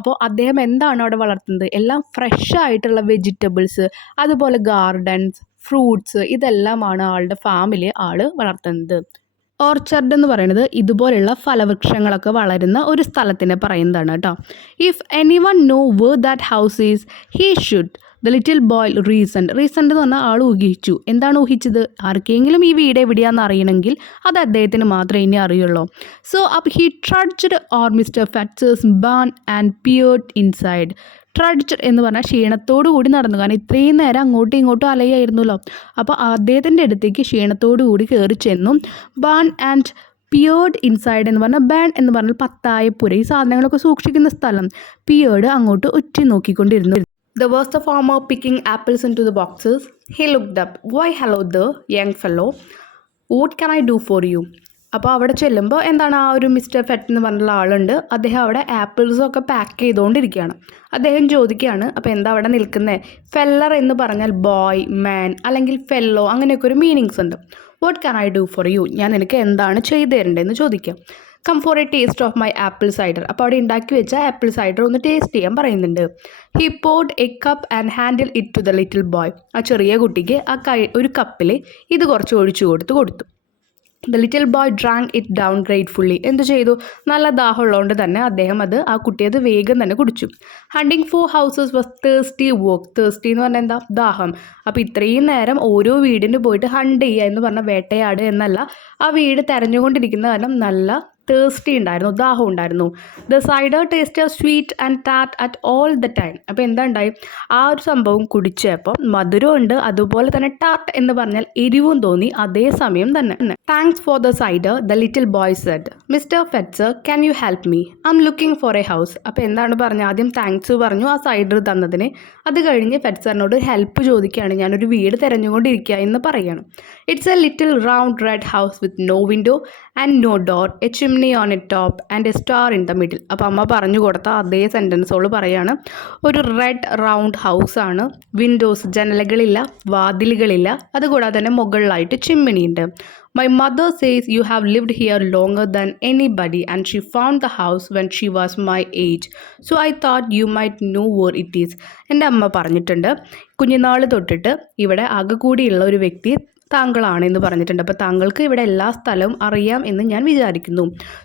അപ്പോൾ അദ്ദേഹം എന്താണ് അവിടെ വളർത്തുന്നത്? എല്ലാം ഫ്രഷ് ആയിട്ടുള്ള വെജിറ്റബിൾസ്, അതുപോലെ ഗാർഡൻസ്, ഫ്രൂട്ട്സ്, ഇതെല്ലാമാണ് ആളുടെ ഫാമിൽ വളർത്തുന്നത്. ഓർച്ചർഡ് എന്ന് പറയുന്നത് ഇതുപോലുള്ള ഫലവൃക്ഷങ്ങളൊക്കെ വളരുന്ന ഒരു സ്ഥലത്തിനെ പറയുന്നതാണ് കേട്ടോ. If any one know where that house is he should. The little boy reasoned എന്ന് പറഞ്ഞാൽ ആൾ ഊഹിച്ചു. എന്താണ് ഊഹിച്ചത്? ആർക്കെങ്കിലും ഈ വീട് എവിടെയാണെന്ന് അറിയണമെങ്കിൽ അത് അദ്ദേഹത്തിന് മാത്രമേ ഇനി അറിയുള്ളൂ. So up he trudged or Mr Fetzer's barn and peered inside. Trudge എന്ന് പറഞ്ഞാൽ ക്ഷീണത്തോടു കൂടി നടന്നു, കാരണം ഇത്രയും നേരം അങ്ങോട്ടും ഇങ്ങോട്ടും അലയായിരുന്നല്ലോ. അപ്പോൾ അദ്ദേഹത്തിൻ്റെ അടുത്തേക്ക് ക്ഷീണത്തോടു കൂടി കയറി ചെന്നു. ബാൺ ആൻഡ് പിയേർഡ് ഇൻസൈഡ് എന്ന് പറഞ്ഞാൽ ബാൻ എന്ന് പറഞ്ഞാൽ പത്തായപ്പുര, ഈ സാധനങ്ങളൊക്കെ സൂക്ഷിക്കുന്ന സ്ഥലം. പിയേർഡ് അങ്ങോട്ട് ഉറ്റി നോക്കിക്കൊണ്ടിരുന്നു. There was the farmer picking apples into the boxes. He looked up. Why, hello there, young fellow. What can I do for you? അപ്പോൾ അവിടെ ചെല്ലുമ്പോൾ എന്താണ്, ആ ഒരു മിസ്റ്റർ ഫെറ്റ് എന്ന് പറഞ്ഞുള്ള ആളുണ്ട്. അദ്ദേഹം അവിടെ ആപ്പിൾസൊക്കെ പാക്ക് ചെയ്തുകൊണ്ടിരിക്കുകയാണ്. അദ്ദേഹം ചോദിക്കുകയാണ്, അപ്പോൾ എന്താ അവിടെ നിൽക്കുന്നത്? ഫെല്ലർ എന്ന് പറഞ്ഞാൽ ബോയ്, മാൻ അല്ലെങ്കിൽ ഫെല്ലോ, അങ്ങനെയൊക്കെ ഒരു മീനിങ്സ് ഉണ്ട്. What can I do for you, ഞാൻ നിനക്ക് എന്താണ് ചെയ്തു തരേണ്ടതെന്ന് ചോദിക്കാം. Come for a taste of my apple cider, അപ്പോൾ അവിടെ ഉണ്ടാക്കി വെച്ച ആപ്പിൾ സൈഡർ ഒന്ന് ടേസ്റ്റ് ചെയ്യാൻ പറയുന്നുണ്ട്. He poured a cup and handle it to the little boy, ആ ചെറിയ കുട്ടിക്ക് ഒരു കപ്പിൽ ഇത് കുറച്ച് ഒഴിച്ചു കൊടുത്തു. The little boy drank it down gratefully, എന്ത് ചെയ്തു, നല്ല ദാഹമുള്ളതുകൊണ്ട് തന്നെ അദ്ദേഹം ആ കുട്ടി അത് വേഗം തന്നെ കുടിച്ചു. Hunting for houses was thirsty work, thirsty എന്ന് പറഞ്ഞാൽ എന്താ, ദാഹം. അപ്പോൾ ഇത്രയും നേരം ഓരോ വീടിന് പോയിട്ട് ഹണ്ട് ചെയ്യുക എന്ന് പറഞ്ഞാൽ വേട്ടയാട് എന്നല്ല, ആ വീട് തെരഞ്ഞുകൊണ്ടിരിക്കുന്ന കാരണം നല്ല തേഴ്സ്റ്റി ഉണ്ടായിരുന്നു, ദാഹം ഉണ്ടായിരുന്നു. The cider taste sweet and tat at all the time, അപ്പോൾ എന്താ ഉണ്ടായി, ആ ഒരു സംഭവം കുടിച്ചപ്പോൾ മധുരം ഉണ്ട്, അതുപോലെ തന്നെ ടാറ്റ് എന്ന് പറഞ്ഞാൽ എരിവും തോന്നി അതേസമയം തന്നെ. Thanks for the cider, the little boy said. Mr Fetzer, can you help me, I am looking for a house. അപ്പോൾ എന്താണ് പറഞ്ഞത്, ആദ്യം താങ്ക്സ് പറഞ്ഞു ആ സൈഡർ തന്നതിന്. അത് കഴിഞ്ഞ് ഫെറ്റ്സറിനോട് ഹെൽപ്പ് ചോദിക്കുകയാണ്, ഞാനൊരു വീട് തിരഞ്ഞുകൊണ്ടിരിക്കുക എന്ന് പറയുകയാണ്. It's a little round red house with no window and no door, a chimney on a top and a star in the middle. അപ്പോൾ അമ്മ പറഞ്ഞു കൊടുത്ത അതേ സെൻറ്റൻസോട് പറയാണ്, ഒരു റെഡ് റൗണ്ട് ഹൗസാണ്, വിൻഡോസ് ജനലുകളില്ല, വാതിലുകളില്ല, അതുകൂടാതെ തന്നെ മുകളിലായിട്ട് ചിമ്മിണി ഉണ്ട്. My mother says you have lived here longer than anybody and she found the house when she was my age. So I thought you might know where it is. എൻ്റെ അമ്മ പറഞ്ഞിട്ടുണ്ട്, കുഞ്ഞുനാൾ തൊട്ടിട്ട് ഇവിടെ ആകെ കൂടിയുള്ള ഒരു വ്യക്തി താങ്കളാണ് എന്ന് പറഞ്ഞിട്ടുണ്ട്. അപ്പോൾ താങ്കൾക്ക് ഇവിടെ എല്ലാ സ്ഥലവും അറിയാം എന്ന് ഞാൻ വിചാരിക്കുന്നു.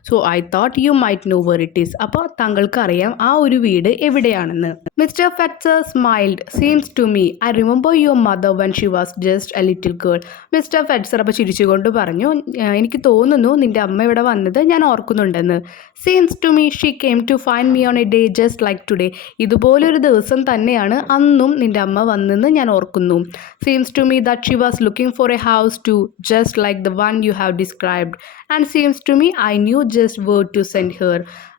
So I thought you might know where it is, അപ്പോൾ താങ്കൾക്ക് അറിയാം ആ ഒരു വീട് എവിടെയാണെന്ന്. Mr Fetzer smiled. Seems to me I remember your mother when she was just a little girl. Mr Fetzer അപ്പോൾ ചിരിച്ചുകൊണ്ട് പറഞ്ഞു, എനിക്ക് തോന്നുന്നു നിൻ്റെ അമ്മ ഇവിടെ വന്നത് ഞാൻ ഓർക്കുന്നുണ്ടെന്ന്. Seems to me she came to find me on a day just like today. ഇതുപോലൊരു ദിവസം തന്നെയാണ് അന്നും നിൻ്റെ അമ്മ വന്നെന്ന് ഞാൻ ഓർക്കുന്നു. Seems to me that she was looking for a house too, just like the one you have described, and seems to me I knew just where to send her.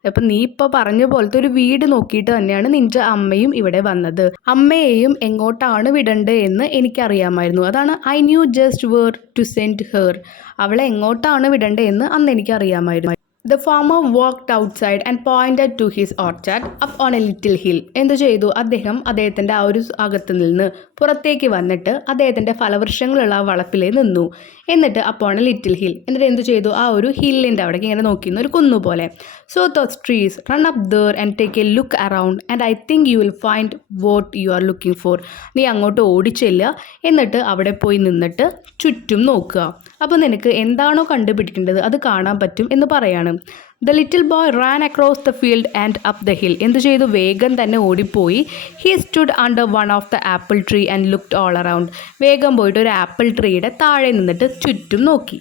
അപ്പം നീ ഇപ്പോൾ പറഞ്ഞ പോലത്തെ ഒരു വീട് നോക്കിയിട്ട് തന്നെയാണ് നിൻ്റെ അമ്മയും ഇവിടെ വന്നത്. അമ്മയെയും എങ്ങോട്ടാണ് വിടേണ്ടത് എന്ന് എനിക്കറിയാമായിരുന്നു, അതാണ് I knew just where to send her, അവളെ എങ്ങോട്ടാണ് വിടേണ്ടത് എന്ന് അന്ന് എനിക്കറിയാമായിരുന്നു. The farmer walked outside and pointed to his orchard up on a little hill. എന്തു ചെയ്തു, അദ്ദേഹത്തിൻ്റെ ആ ഒരു അകത്ത് നിന്ന് പുറത്തേക്ക് വന്നിട്ട് അദ്ദേഹത്തിൻ്റെ ഫലവൃക്ഷങ്ങളുള്ള ആ വളപ്പിൽ നിന്നു. എന്നിട്ട് upon a little hill, എന്നിട്ട് എന്തു ചെയ്തു, ആ ഒരു ഹില്ലിൻ്റെ അവിടേക്ക് ഇങ്ങനെ നോക്കിയിരുന്നു, ഒരു കുന്നുപോലെ. So those trees, run up there and take a look around and I think you will find what you are looking for. നീ അങ്ങോട്ട് ഓടിച്ചെല്ലുക, എന്നിട്ട് അവിടെ പോയി നിന്നിട്ട് ചുറ്റും നോക്കുക, അപ്പോൾ നിനക്ക് എന്താണോ കണ്ടുപിടിക്കേണ്ടത് അത് കാണാൻ പറ്റും എന്ന് പറയാണ്. The little boy ran across the field and up the hill. എന്തു ചെയ്തു, വേഗം തന്നെ ഓടിപ്പോയി. He stood under one of the apple tree and looked all around. വേഗം പോയിട്ട് ഒരു ആപ്പിൾ ട്രീയുടെ താഴെ നിന്നിട്ട് ചുറ്റും നോക്കി.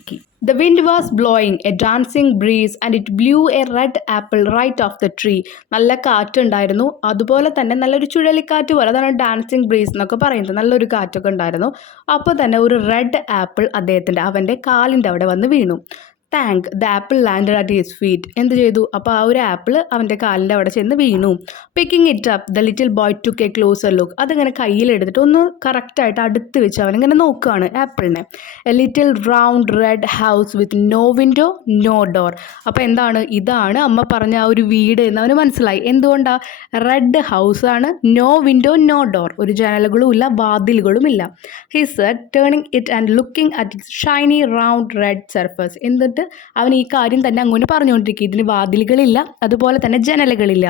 The wind was blowing a dancing breeze and it blew a red apple right off the tree. നല്ല കാറ്റുണ്ടായിരുന്നു, അതുപോലെ തന്നെ നല്ലൊരു ചുഴലിക്കാറ്റ് പോലെ, അതാണ് ഡാൻസിങ് ബ്രീസ് എന്നൊക്കെ പറയുന്നത്, നല്ലൊരു കാറ്റൊക്കെ ഉണ്ടായിരുന്നു. അപ്പോൾ തന്നെ ഒരു റെഡ് ആപ്പിൾ അവൻ്റെ കാലിൻ്റെ അവിടെ വന്ന് വീണു. Thank the apple landed at his feet. എന്ത് ചെയ്തു, അപ്പോൾ ആ ഒരു ആപ്പിൾ അവൻ്റെ കാലിൻ്റെ അവിടെ ചെന്ന് വീണു. Picking it up the little boy took a closer look. അതിങ്ങനെ കയ്യിലെടുത്തിട്ട് ഒന്ന് കറക്റ്റായിട്ട് അടുത്ത് വെച്ച് അവനിങ്ങനെ നോക്കുകയാണ് ആപ്പിളിനെ. A little round red house with no window no door. അപ്പോൾ എന്താണ്, ഇതാണ് അമ്മ പറഞ്ഞ ആ ഒരു വീട് എന്ന് അവന് മനസ്സിലായി. എന്തുകൊണ്ടാണ്, റെഡ് ഹൗസാണ്, നോ വിൻഡോ നോ ഡോർ, ഒരു ജനലുകളും ഇല്ല, വാതിലുകളും ഇല്ല. He said turning it and looking at its shiny round red surface. എന്നിട്ട് അവൻ ഈ കാര്യം തന്നെ അങ്ങോട്ട് പറഞ്ഞുകൊണ്ടിരിക്കുക, ഇതിന് വാതിലുകളില്ല, അതുപോലെ തന്നെ ജനലുകളില്ല.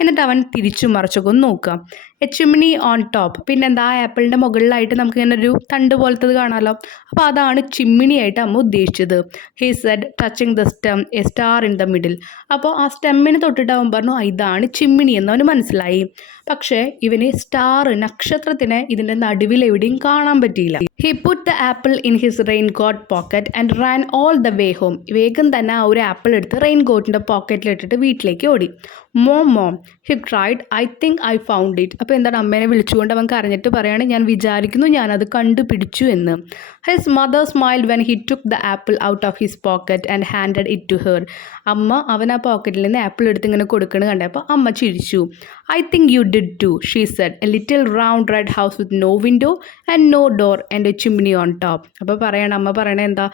എന്നിട്ട് അവൻ തിരിച്ചും മറിച്ചൊക്കെ ഒന്ന് നോക്കുക. എ ചിമ്നി ഓൺ ടോപ്പ്, പിന്നെന്താ, ആപ്പിളിൻ്റെ മുകളിലായിട്ട് നമുക്ക് ഇങ്ങനെ ഒരു തണ്ട് പോലത്തത് കാണാമല്ലോ, അപ്പോൾ അതാണ് ചിമ്മിണിയായിട്ട് അമ്മ ഉദ്ദേശിച്ചത്. He said touching the stem A star in the middle. അപ്പോൾ ആ സ്റ്റെമ്മിന് തൊട്ടിട്ട് അവൻ പറഞ്ഞു ഇതാണ് ചിമ്മിണി എന്ന് അവന് മനസ്സിലായി. പക്ഷേ ഇവന് സ്റ്റാർ, നക്ഷത്രത്തിനെ ഇതിൻ്റെ നടുവിൽ എവിടെയും കാണാൻ പറ്റിയില്ല. He put the apple in his raincoat pocket and ran all the way home. വേഗം തന്നെ ആ ഒരു ആപ്പിൾ എടുത്ത് റെയിൻ കോട്ടിൻ്റെ പോക്കറ്റിലിട്ടിട്ട് വീട്ടിലേക്ക് ഓടി. Mom he cried, I think I found it. അപ്പോൾ എന്താണ്, അമ്മേനെ വിളിച്ചുകൊണ്ട് അവൻ കരഞ്ഞിട്ട് പറയാണ്, ഞാൻ വിചാരിക്കുന്നു ഞാനത് കണ്ടുപിടിച്ചു എന്ന്. His mother smiled when he took the apple out of his pocket and handed it to her. അമ്മ അവൻ ആ പോക്കറ്റിൽ നിന്ന് ആപ്പിൾ എടുത്ത് ഇങ്ങനെ കൊടുക്കണ കണ്ടപ്പോൾ അമ്മ ചിരിച്ചു. I think you did too, she said. A little round red house with no window and no door and a chimney on top. അപ്പോൾ അമ്മ പറയണേ എന്താ,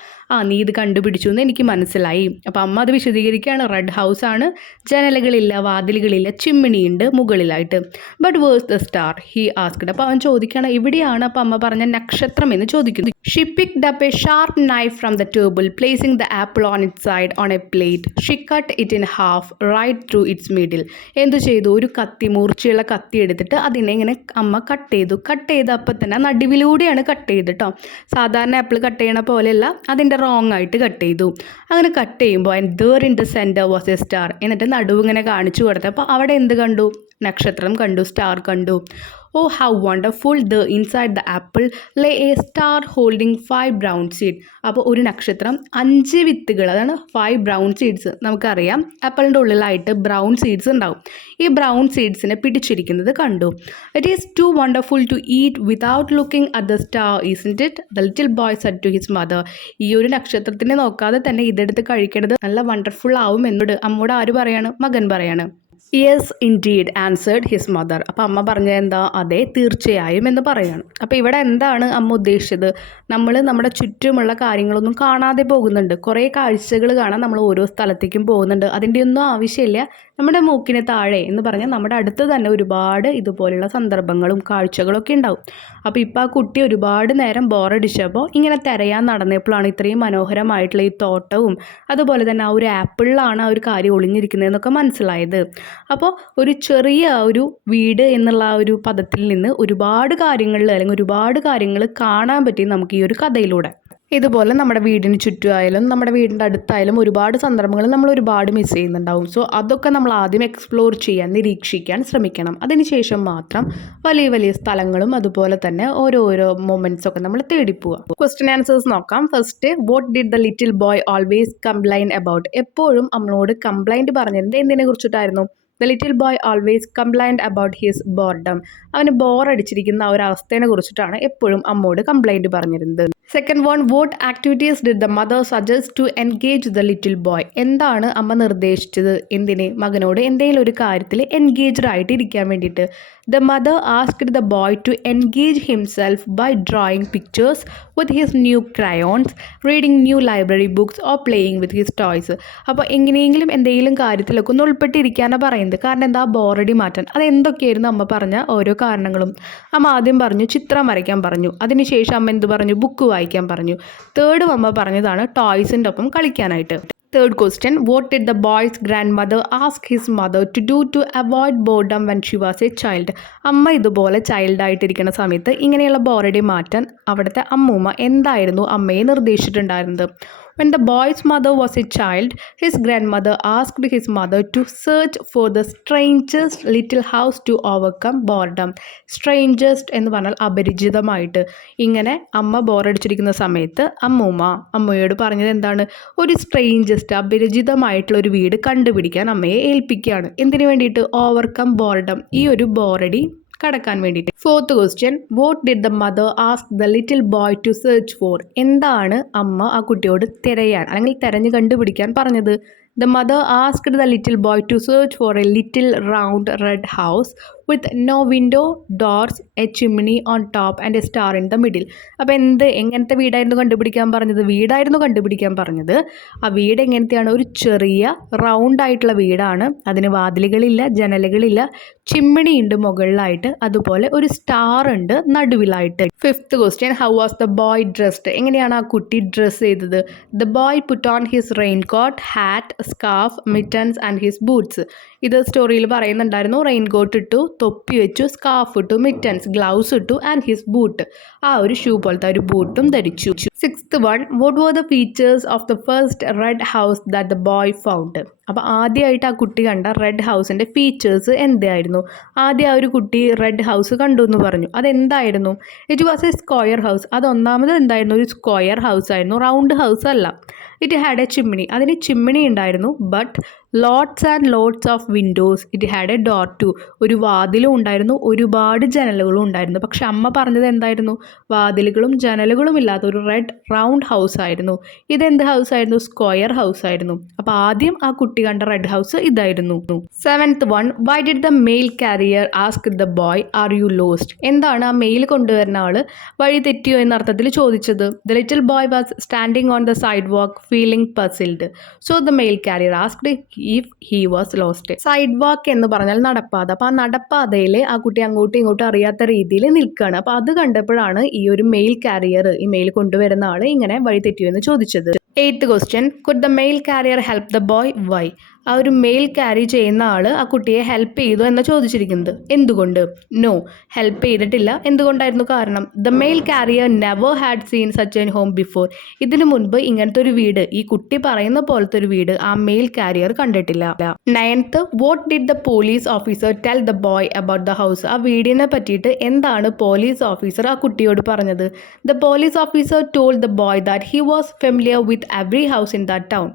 നീ ഇത് കണ്ടുപിടിച്ചു എന്ന് എനിക്ക് മനസ്സിലായി. അപ്പോൾ അമ്മ അത് വിശദീകരിക്കുകയാണ്. റെഡ് ഹൗസ് ആണ്, ജനലുകളില്ല, വാതിലുകളില്ല, ചിമ്മിണി ഉണ്ട് മുകളിലായിട്ട്. But where's the star, he asked. അപ്പോൾ അവൻ ചോദിക്കുകയാണ് എവിടെയാണ് അപ്പോൾ അമ്മ പറഞ്ഞ നക്ഷത്രം എന്ന് ചോദിക്കുന്നു. She picked up a sharp knife from the table, placing the apple on its side on a plate. She cut it in half right through its middle. എന്തു ചെയ്തു, ഒരു കത്തി, മൂർച്ചയുള്ള കത്തി എടുത്തിട്ട് അതിനെ ഇങ്ങനെ അമ്മ കട്ട് ചെയ്ത് അപ്പം തന്നെ നടുവിലൂടെയാണ് കട്ട് ചെയ്ത് കേട്ടോ. സാധാരണ ആപ്പിൾ കട്ട് ചെയ്യണ പോലെയല്ല, അതിൻ്റെ റോങ് ആയിട്ട് കട്ട് ചെയ്തു. അങ്ങനെ കട്ട് ചെയ്യുമ്പോൾ and there in the centre was a star. എന്നിട്ട് നടുവ് ഇങ്ങനെ കാണിച്ചു കൊടുത്തപ്പോൾ അവിടെ എന്ത് കണ്ടു, നക്ഷത്രം കണ്ടു, സ്റ്റാർ കണ്ടു. Oh how wonderful, the inside the apple lay a star holding 5 brown seed. അപ്പോൾ ഒരു നക്ഷത്രം 5 വിത്തുകൾ, അതാണ് 5 ബ്രൗൺ സീഡ്സ്. നമുക്കറിയാം ആപ്പിളിൻ്റെ ഉള്ളിലായിട്ട് ബ്രൗൺ സീഡ്സ് ഉണ്ടാവും. ഈ ബ്രൗൺ സീഡ്സിനെ പിടിച്ചിരിക്കുന്നത് കണ്ടു. It is too wonderful to eat without looking at the star, isn't it, the little boy said to his mother. ഈ ഒരു നക്ഷത്രത്തിനെ നോക്കാതെ തന്നെ ഇതെടുത്ത് കഴിക്കേണ്ടത് നല്ല വണ്ടർഫുൾ ആവും എന്നോട് അമ്മോട് ആര് പറയാണ്, മകൻ പറയാണ്. Yes indeed answered his mother. അപ്പോൾ അമ്മ പറഞ്ഞത് എന്താ, അതെ തീർച്ചയായും എന്ന് പറയാണ്. അപ്പോൾ ഇവിടെ എന്താണ് അമ്മ ഉദ്ദേശിച്ചത്, നമ്മൾ നമ്മുടെ ചുറ്റുമുള്ള കാര്യങ്ങളൊന്നും കാണാതെ പോകുന്നുണ്ട്. കുറേ കാഴ്ചകൾ കാണാൻ നമ്മൾ ഓരോ സ്ഥലത്തേക്കും പോകുന്നുണ്ട്. അതിൻ്റെ ഒന്നും ആവശ്യമില്ല. നമ്മുടെ മൂക്കിന് താഴെ എന്ന് പറഞ്ഞാൽ നമ്മുടെ അടുത്ത് തന്നെ ഒരുപാട് ഇതുപോലുള്ള സന്ദർഭങ്ങളും കാഴ്ചകളൊക്കെ ഉണ്ടാവും. അപ്പോൾ ഇപ്പോൾ ആ കുട്ടി ഒരുപാട് നേരം ബോറടിച്ചപ്പോൾ ഇങ്ങനെ തിരയാൻ നടന്നപ്പോഴാണ് ഇത്രയും മനോഹരമായിട്ടുള്ള ഈ തോട്ടവും അതുപോലെ തന്നെ ആ ഒരു ആപ്പിളിലാണ് ആ ഒരു കാര്യം ഒളിഞ്ഞിരിക്കുന്നതെന്നൊക്കെ മനസ്സിലായത്. അപ്പോൾ ഒരു ചെറിയ ഒരു വീട് എന്നുള്ള ആ ഒരു പദത്തിൽ നിന്ന് ഒരുപാട് കാര്യങ്ങളിൽ അല്ലെങ്കിൽ ഒരുപാട് കാര്യങ്ങൾ കാണാൻ പറ്റി നമുക്ക് ഈ ഒരു കഥയിലൂടെ. ഇതുപോലെ നമ്മുടെ വീടിന് ചുറ്റുമായാലും നമ്മുടെ വീടിൻ്റെ അടുത്തായാലും ഒരുപാട് സന്ദർഭങ്ങൾ നമ്മൾ ഒരുപാട് മിസ് ചെയ്യുന്നുണ്ടാവും. സോ അതൊക്കെ നമ്മൾ ആദ്യം എക്സ്പ്ലോർ ചെയ്യാൻ, നിരീക്ഷിക്കാൻ ശ്രമിക്കണം. അതിനുശേഷം മാത്രം വലിയ വലിയ സ്ഥലങ്ങളും അതുപോലെ തന്നെ ഓരോരോ മൊമെൻറ്റ്സ് ഒക്കെ നമ്മൾ തേടിപ്പോവുക. ക്വസ്റ്റ്യൻ ആൻസേഴ്സ് നോക്കാം. First, what did the little boy always complain about? എപ്പോഴും നമ്മളോട് കംപ്ലൈൻറ്റ് പറഞ്ഞിരുന്നത് എന്തിനെ കുറിച്ചിട്ടായിരുന്നു? The little boy always complaint about his boredom. അവന് ബോറടിച്ചിരിക്കുന്ന ആ ഒരു അവസ്ഥയെ കുറിച്ചിട്ടാണ് എപ്പോഴും അമ്മോട് കംപ്ലൈൻറ്റ് പറഞ്ഞിരുന്നത്. Second one, what activities did the mother suggest to engage the little boy? എന്താണ് അമ്മ നിർദ്ദേശിച്ചത് എന്തിനെ, മകനോട് എന്തെങ്കിലും ഒരു കാര്യത്തിൽ എൻഗേജ്ഡ് ആയിട്ട് ഇരിക്കാൻ വേണ്ടിയിട്ട്? The mother asked the boy to engage himself by drawing pictures with his new crayons, reading new library books or playing with his toys. അപ്പോൾ എങ്ങനെയെങ്കിലും എന്തെങ്കിലും കാര്യത്തിലൊക്കെ ഒന്ന് ഉൾപ്പെട്ടിരിക്കാനാണ് പറയുന്നത്. കാരണം എന്താ, ബോറടി മാറ്റാൻ. അത് എന്തൊക്കെയായിരുന്നു അമ്മ പറഞ്ഞ ഓരോ കാരണങ്ങളും? അമ്മ ആദ്യം പറഞ്ഞു ചിത്രം വരയ്ക്കാൻ പറഞ്ഞു. അതിനുശേഷം അമ്മ എന്ത് പറഞ്ഞു, ബുക്ക് വായിക്കാൻ പറഞ്ഞു. തേർഡ് അമ്മ പറഞ്ഞതാണ് ടോയ്സിൻ്റെ ഒപ്പം കളിക്കാനായിട്ട്. Third question, what did the boy's grandmother ask his mother to do to avoid boredom when she was a child? അമ്മ ഇതുപോലെ ചൈൽഡായിട്ടിരിക്കുന്ന സമയത്ത് ഇങ്ങനെയുള്ള ബോറടി മാറ്റാൻ അവിടുത്തെ അമ്മൂമ്മ എന്തായിരുന്നു അമ്മയെ നിർദ്ദേശിച്ചിട്ടുണ്ടായിരുന്നത്? When the boy's mother was a child, his grandmother asked his mother to search for the strangest little house to overcome boredom. Strangest എന്ന് പറഞ്ഞാൽ അപരിചിതമായിട്ട്. ഇങ്ങനെ അമ്മ ബോറടിച്ചിരിക്കുന്ന സമയത്ത് അമ്മയോട് പറഞ്ഞത് എന്താണ്, ഒരു സ്ട്രേഞ്ചസ്റ്റ് അപരിചിതമായിട്ടുള്ള ഒരു വീട് കണ്ടുപിടിക്കാൻ അമ്മയെ ഏൽപ്പിക്കുകയാണ്. എന്തിനു വേണ്ടിയിട്ട്? ഓവർകം ബോർഡം, ഈ ഒരു ബോറടി കടക്കാൻ വേണ്ടിയിട്ട്. Fourth question, what did the mother ask the little boy to search for? എന്താണ് അമ്മ ആ കുട്ടിയോട് തിരയാൻ അല്ലെങ്കിൽ തിരഞ്ഞു കണ്ടുപിടിക്കാൻ പറഞ്ഞത്? The mother asked the little boy to search for a little round red house with no window, doors, a chimney on top and a star in the middle. അപ്പോൾ എങ്ങനത്തെ വീടായിരുന്നു കണ്ടുപിടിക്കാൻ പറഞ്ഞത്? വീടായിരുന്നു കണ്ടുപിടിക്കാൻ പറഞ്ഞത്. ആ വീട് എങ്ങനത്തെയാണ്? ഒരു ചെറിയ റൗണ്ട് ആയിട്ടുള്ള വീടാണ്. അതിന് വാതിലുകളില്ല, ജനലുകളില്ല, ചിമ്മിണി ഉണ്ട് മുകളിലായിട്ട്, അതുപോലെ ഒരു സ്റ്റാർ ഉണ്ട് നടുവിലായിട്ട്. Fifth question, how was the boy dressed? എങ്ങനെയാണ് ആ കുട്ടി ഡ്രസ്സ് ചെയ്തത്? The boy put on his raincoat, hat, scarf, mittens and his boots. ഇത് സ്റ്റോറിയിൽ പറയുന്നുണ്ടായിരുന്നു. റെയിൻകോട്ട് ഇട്ടു, തൊപ്പി വെച്ചു, സ്കാർഫ് ഇട്ടു, മിറ്റൻസ് ഗ്ലൗസ് ഇട്ടു ആൻഡ് ഹിസ് ബൂട്ട്, ആ ഒരു ഷൂ പോലത്തെ ഒരു ബൂട്ടും ധരിച്ചു. Sixth one, what were the features of the first red house that the boy found? അപ്പോൾ ആദ്യമായിട്ട് ആ കുട്ടി കണ്ട റെഡ് ഹൗസിൻ്റെ ഫീച്ചേഴ്സ് എന്തായിരുന്നു? ആദ്യം ആ ഒരു കുട്ടി റെഡ് ഹൗസ് കണ്ടു എന്ന് പറഞ്ഞു. അതെന്തായിരുന്നു? It was a square house. അതൊന്നാമത് എന്തായിരുന്നു? ഒരു സ്ക്വയർ ഹൗസ് ആയിരുന്നു, റൗണ്ട് ഹൗസ് അല്ല. ഇറ്റ് ഹാഡ് എ ചിമ്മിണി, അതിന് ചിമ്മിണി ഉണ്ടായിരുന്നു. But lots and lots of windows. It had a door too, ഒരു വാതിലും ഉണ്ടായിരുന്നു, ഒരുപാട് ജനലുകളും ഉണ്ടായിരുന്നു. പക്ഷെ അമ്മ പറഞ്ഞത് എന്തായിരുന്നു? വാതിലുകളും ജനലുകളും ഇല്ലാത്ത ഒരു റെഡ് റൗണ്ട് ഹൗസ് ആയിരുന്നു. ഇതെന്ത് ഹൗസ് ആയിരുന്നു? സ്ക്വയർ ഹൗസ് ആയിരുന്നു. അപ്പോൾ ആദ്യം ആ കുട്ടി കണ്ട റെഡ് ഹൗസ് ഇതായിരുന്നു. 7th one, why did the mail carrier ask the boy, are you lost? എന്താണ് ആ മെയിൽ കൊണ്ടുവരുന്ന ആള് വഴി തെറ്റിയോ എന്ന അർത്ഥത്തിൽ ചോദിച്ചത്? The little boy was standing on the sidewalk feeling puzzled. So the mail carrier asked if he was lost. സൈഡ്വാക്ക് എന്ന് പറഞ്ഞാൽ നടപ്പാത. അപ്പോൾ ആ നടപ്പാതയിൽ ആ കുട്ടി അങ്ങോട്ടും ഇങ്ങോട്ടും അറിയാത്ത രീതിയിൽ നിൽക്കുകയാണ്. അപ്പോൾ അത് കണ്ടപ്പോഴാണ് ഈ ഒരു മെയിൽ കാരിയർ, ഈ മെയിൽ കൊണ്ടുവരുന്ന ആൾ ഇങ്ങനെ വഴി തെറ്റിയോ എന്ന് ചോദിച്ചത്. 8th question, could the mail carrier help the boy? Why? ആ ഒരു മെയിൽ ക്യാരി ചെയ്യുന്ന ആൾ ആ കുട്ടിയെ ഹെൽപ്പ് ചെയ്തോ എന്ന് ചോദിച്ചിരിക്കുന്നത്. എന്തുകൊണ്ട്? നോ, ഹെൽപ്പ് ചെയ്തിട്ടില്ല. എന്തുകൊണ്ടായിരുന്നു കാരണം? The mail carrier never had seen such an home before. ഇതിനു മുൻപ് ഇങ്ങനത്തെ ഒരു വീട്, ഈ കുട്ടി പറയുന്ന പോലത്തെ ഒരു വീട് ആ മെയിൽ കാരിയർ കണ്ടിട്ടില്ല. 9th, what did the police officer tell the boy about the house? ആ വീടിനെ പറ്റിയിട്ട് എന്താണ് പോലീസ് ഓഫീസർ ആ കുട്ടിയോട് പറഞ്ഞത്? The police officer told the boy that he was familiar with every house in that town.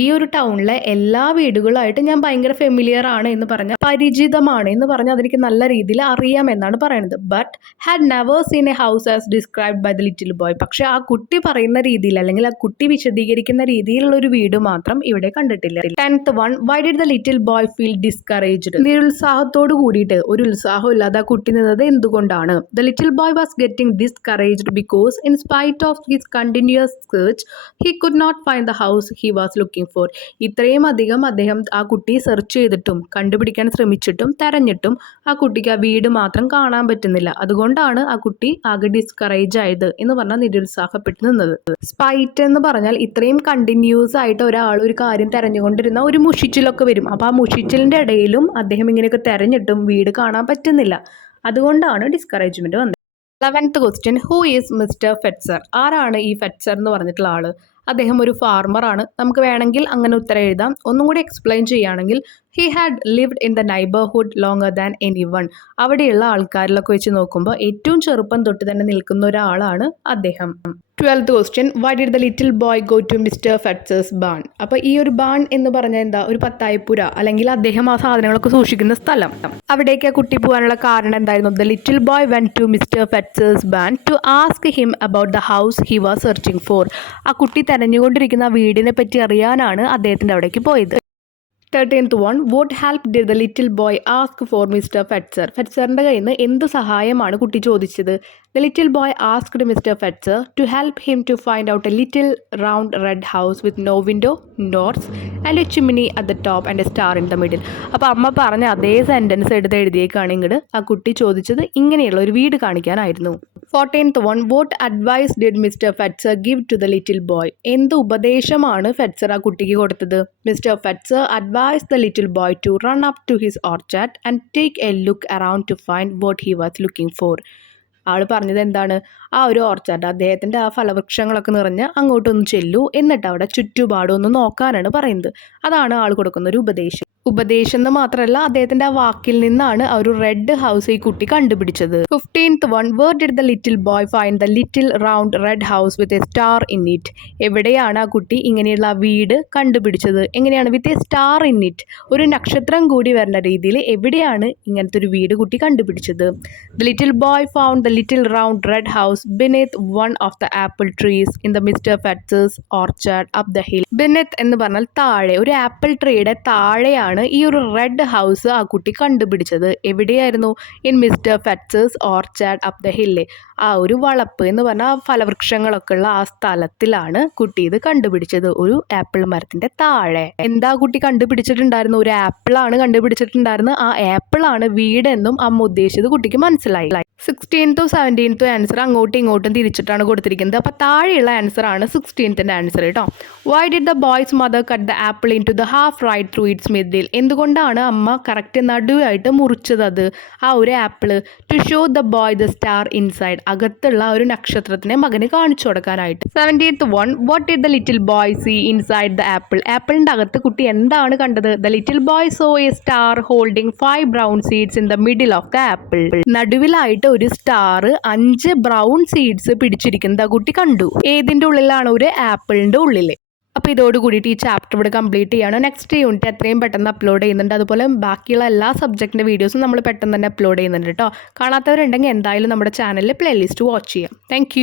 ഈ ഒരു ടൗണിലെ എല്ലാ വീടുകളായിട്ട് ഞാൻ ഭയങ്കര ഫെമിലിയർ ആണ് എന്ന് പറഞ്ഞാൽ, പരിചിതമാണ് എന്ന് പറഞ്ഞാൽ അതെനിക്ക് നല്ല രീതിയിൽ അറിയാം എന്നാണ് പറയുന്നത്. But had never seen a house as described by the little boy. പക്ഷെ ആ കുട്ടി പറയുന്ന രീതിയിൽ അല്ലെങ്കിൽ ആ കുട്ടി വിശദീകരിക്കുന്ന രീതിയിലുള്ള ഒരു വീട് മാത്രം ഇവിടെ കണ്ടിട്ടില്ല. 10th one, why did the little boy feel discouraged? നിരുത്സാഹത്തോട് കൂടിയിട്ട്, ഒരു ഉത്സാഹം ഇല്ലാതെ ആ കുട്ടി നിന്നത് എന്തുകൊണ്ടാണ്? The little boy was getting discouraged because in spite of his continuous search he could not find the house he was looking for. ഇത്രയും അധികം അദ്ദേഹം ആ കുട്ടി സെർച്ച് ചെയ്തിട്ടും കണ്ടുപിടിക്കാൻ ശ്രമിച്ചിട്ടും തെരഞ്ഞിട്ടും ആ കുട്ടിക്ക് ആ വീട് മാത്രം കാണാൻ പറ്റുന്നില്ല. അതുകൊണ്ടാണ് ആ കുട്ടി ആകെ ഡിസ്കറേജ് ആയത് എന്ന് പറഞ്ഞാൽ നിരുത്സാഹപ്പെട്ടു നിന്നത്. സ്പൈറ്റ് എന്ന് പറഞ്ഞാൽ ഇത്രയും കണ്ടിന്യൂസ് ആയിട്ട് ഒരാൾ ഒരു കാര്യം തെരഞ്ഞുകൊണ്ടിരുന്ന ഒരു മുഷിച്ചിലൊക്കെ വരും. അപ്പോൾ ആ മുഷിച്ചിലിൻ്റെ ഇടയിലും അദ്ദേഹം ഇങ്ങനെയൊക്കെ തെരഞ്ഞിട്ടും വീട് കാണാൻ പറ്റുന്നില്ല. അതുകൊണ്ടാണ് ഡിസ്കറേജ്മെന്റ് വന്നത്. 11th question, who is Mr. Fetzer? ആരാണ് ഈ ഫെറ്റ്സർ എന്ന് പറഞ്ഞിട്ടുള്ള ആള്? അദ്ദേഹം ഒരു ഫാർമറാണ്. നമുക്ക് വേണമെങ്കിൽ അങ്ങനെ ഉത്തരം എഴുതാം. ഒന്നും കൂടി എക്സ്പ്ലെയിൻ ചെയ്യുകയാണെങ്കിൽ, he had lived in the neighbourhood longer than any one. അവിടെയുള്ള ആൾക്കാരിലൊക്കെ വെച്ച് നോക്കുമ്പോൾ ഏറ്റവും ചെറുപ്പം തൊട്ട് തന്നെ നിൽക്കുന്ന ഒരാളാണ് അദ്ദേഹം. 12th question, why did the little boy go to Mr. Fetzer's barn? അപ്പോൾ ഈ ഒരു ബാൺ എന്ന് പറഞ്ഞാൽ എന്താ? ഒരു പത്തായപ്പുര, അല്ലെങ്കിൽ അദ്ദേഹം ആ സാധനങ്ങളൊക്കെ സൂക്ഷിക്കുന്ന സ്ഥലം. അവിടേക്ക് ആ കുട്ടി പോകാനുള്ള കാരണം എന്തായിരുന്നു? The little boy went to Mr. Fetzer's barn to ask him about the house he was searching for. ആ കുട്ടി തെരഞ്ഞുകൊണ്ടിരിക്കുന്ന വീടിനെ പറ്റി അറിയാനാണ് അദ്ദേഹത്തിൻ്റെ അവിടേക്ക് പോയത്. 13th one, what help did the little boy ask for Mr. Fetzer? ഫെറ്റ്സറിൻ്റെ കയ്യിൽ നിന്ന് എന്ത് സഹായമാണ് കുട്ടി ചോദിച്ചത്? The little boy asked Mr. Fetzer to help him to find out a little round red house with no window, doors and a chimney at the top and a star in the middle. അപ്പോൾ അമ്മ പറഞ്ഞ അതേ sentence എടുത്ത് എഴുതിയേക്കാണ് ഇങ്ങോട്ട്. ആ കുട്ടി ചോദിച്ചത് ഇങ്ങനെയുള്ള ഒരു വീട് കാണിക്കാനായിരുന്നു. 14th one, what advice did Mr. Fetzer give to the little boy? എന്ത് ഉപദേശമാണ് ഫെറ്റ്സർ ആ കുട്ടിക്ക് കൊടുത്തത്? Mr. Fetzer advised the little boy to run up to his orchard and take a look around to find what he was looking for. ആൾ പറഞ്ഞത് എന്താണ്? ആ ഒരു orchard, അദ്ദേഹത്തിൻ്റെ ആ ഫലവൃക്ഷങ്ങളൊക്കെ നിറഞ്ഞ് അങ്ങോട്ടൊന്ന് ചെല്ലൂ, എന്നിട്ട് അവിടെ ചുറ്റുപാടൊന്ന് നോക്കാനാണ് പറയുന്നത്. അതാണ് ആൾ കൊടുക്കുന്ന ഒരു ഉപദേശം. ഉപദേശം എന്ന് മാത്രമല്ല, അദ്ദേഹത്തിൻ്റെ ആ വാക്കിൽ നിന്നാണ് ആ ഒരു റെഡ് ഹൗസ് ഈ കുട്ടി കണ്ടുപിടിച്ചത്. 15th one, where did the little boy find the little round red house with a star in it? എവിടെയാണ് ആ കുട്ടി ഇങ്ങനെയുള്ള വീട് കണ്ടുപിടിച്ചത്? എങ്ങനെയാണ്? With a star in it, ഒരു നക്ഷത്രം കൂടി വരുന്ന രീതിയിൽ എവിടെയാണ് ഇങ്ങനത്തെ ഒരു വീട് കുട്ടി കണ്ടുപിടിച്ചത്? The little boy found the little round red house beneath one of the apple trees in the Mr. Fetzer's orchard up the hill. beneath എന്ന് പറഞ്ഞാൽ താഴെ, ഒരു ആപ്പിൾ ട്രീയുടെ താഴെയാണ് ഈ ഒരു റെഡ് ഹൗസ് ആ കുട്ടി കണ്ടുപിടിച്ചത്. എവിടെയായിരുന്നു? In Mr Fetzer's orchard up the hill. ആ ഒരു വളപ്പ് എന്ന് പറഞ്ഞാൽ ആ ഫലവൃക്ഷങ്ങളൊക്കെ ഉള്ള ആ സ്ഥലത്തിലാണ് കുട്ടി ഇത് കണ്ടുപിടിച്ചത്, ഒരു ആപ്പിൾ മരത്തിന്റെ താഴെ. എന്താ കുട്ടി കണ്ടുപിടിച്ചിട്ടുണ്ടായിരുന്നു? ഒരു ആപ്പിളാണ് കണ്ടുപിടിച്ചിട്ടുണ്ടായിരുന്നത്. ആ ആപ്പിളാണ് വീടെന്നും അമ്മ ഉദ്ദേശിച്ചത് കുട്ടിക്ക് മനസ്സിലായി. 16th 17th ആൻസർ അങ്ങോട്ടും ഇങ്ങോട്ടും തിരിച്ചിട്ടാണ് കൊടുത്തിരിക്കുന്നത്. അപ്പോൾ താഴെയുള്ള ആൻസർ ആണ് 16th ആൻസർ കേട്ടോ. Why did the boy's mother cut the apple into the half right through its middle? എന്തുകൊണ്ടാണ് അമ്മ കറക്റ്റ് നടുവായിട്ട് മുറിച്ചത് അത്, ആ ഒരു apple? To show the boy the star inside, അകത്തുള്ള ഒരു നക്ഷത്രത്തിനെ മകന് കാണിച്ചു കൊടുക്കാനായിട്ട്. 17th one, what did the little boy see inside the apple? ആപ്പിളിൻ്റെ അകത്ത് കുട്ടി എന്താണ് കണ്ടത്? The little boy saw a star holding 5 brown seeds in the middle of the apple. നടുവിലായിട്ട് ഒരു സ്റ്റാർ 5 ബ്രൗൺ സീഡ്സ് പിടിച്ചിരിക്കുന്നത് ആ കുട്ടി കണ്ടു. ഏതിൻ്റെ ഉള്ളിലാണ്? ഒരു ആപ്പിളിൻ്റെ ഉള്ളിൽ. അപ്പോൾ ഇതോട് കൂടിയിട്ട് ഈ ചാപ്റ്റർ ഇവിടെ കംപ്ലീറ്റ് ചെയ്യാണ്. നെക്സ്റ്റ് യൂണിറ്റ് എത്രയും പെട്ടെന്ന് അപ്ലോഡ് ചെയ്യുന്നുണ്ട്. അതുപോലെ ബാക്കിയുള്ള എല്ലാ സബ്ജക്റ്റിൻ്റെ വീഡിയോസും നമ്മൾ പെട്ടെന്ന് തന്നെ അപ്ലോഡ് ചെയ്യുന്നുണ്ട് കേട്ടോ. കാണാത്തവരുണ്ടെങ്കിൽ എന്തായാലും നമ്മുടെ ചാനലിൽ പ്ലേലിസ്റ്റ് വാച്ച് ചെയ്യാം. താങ്ക്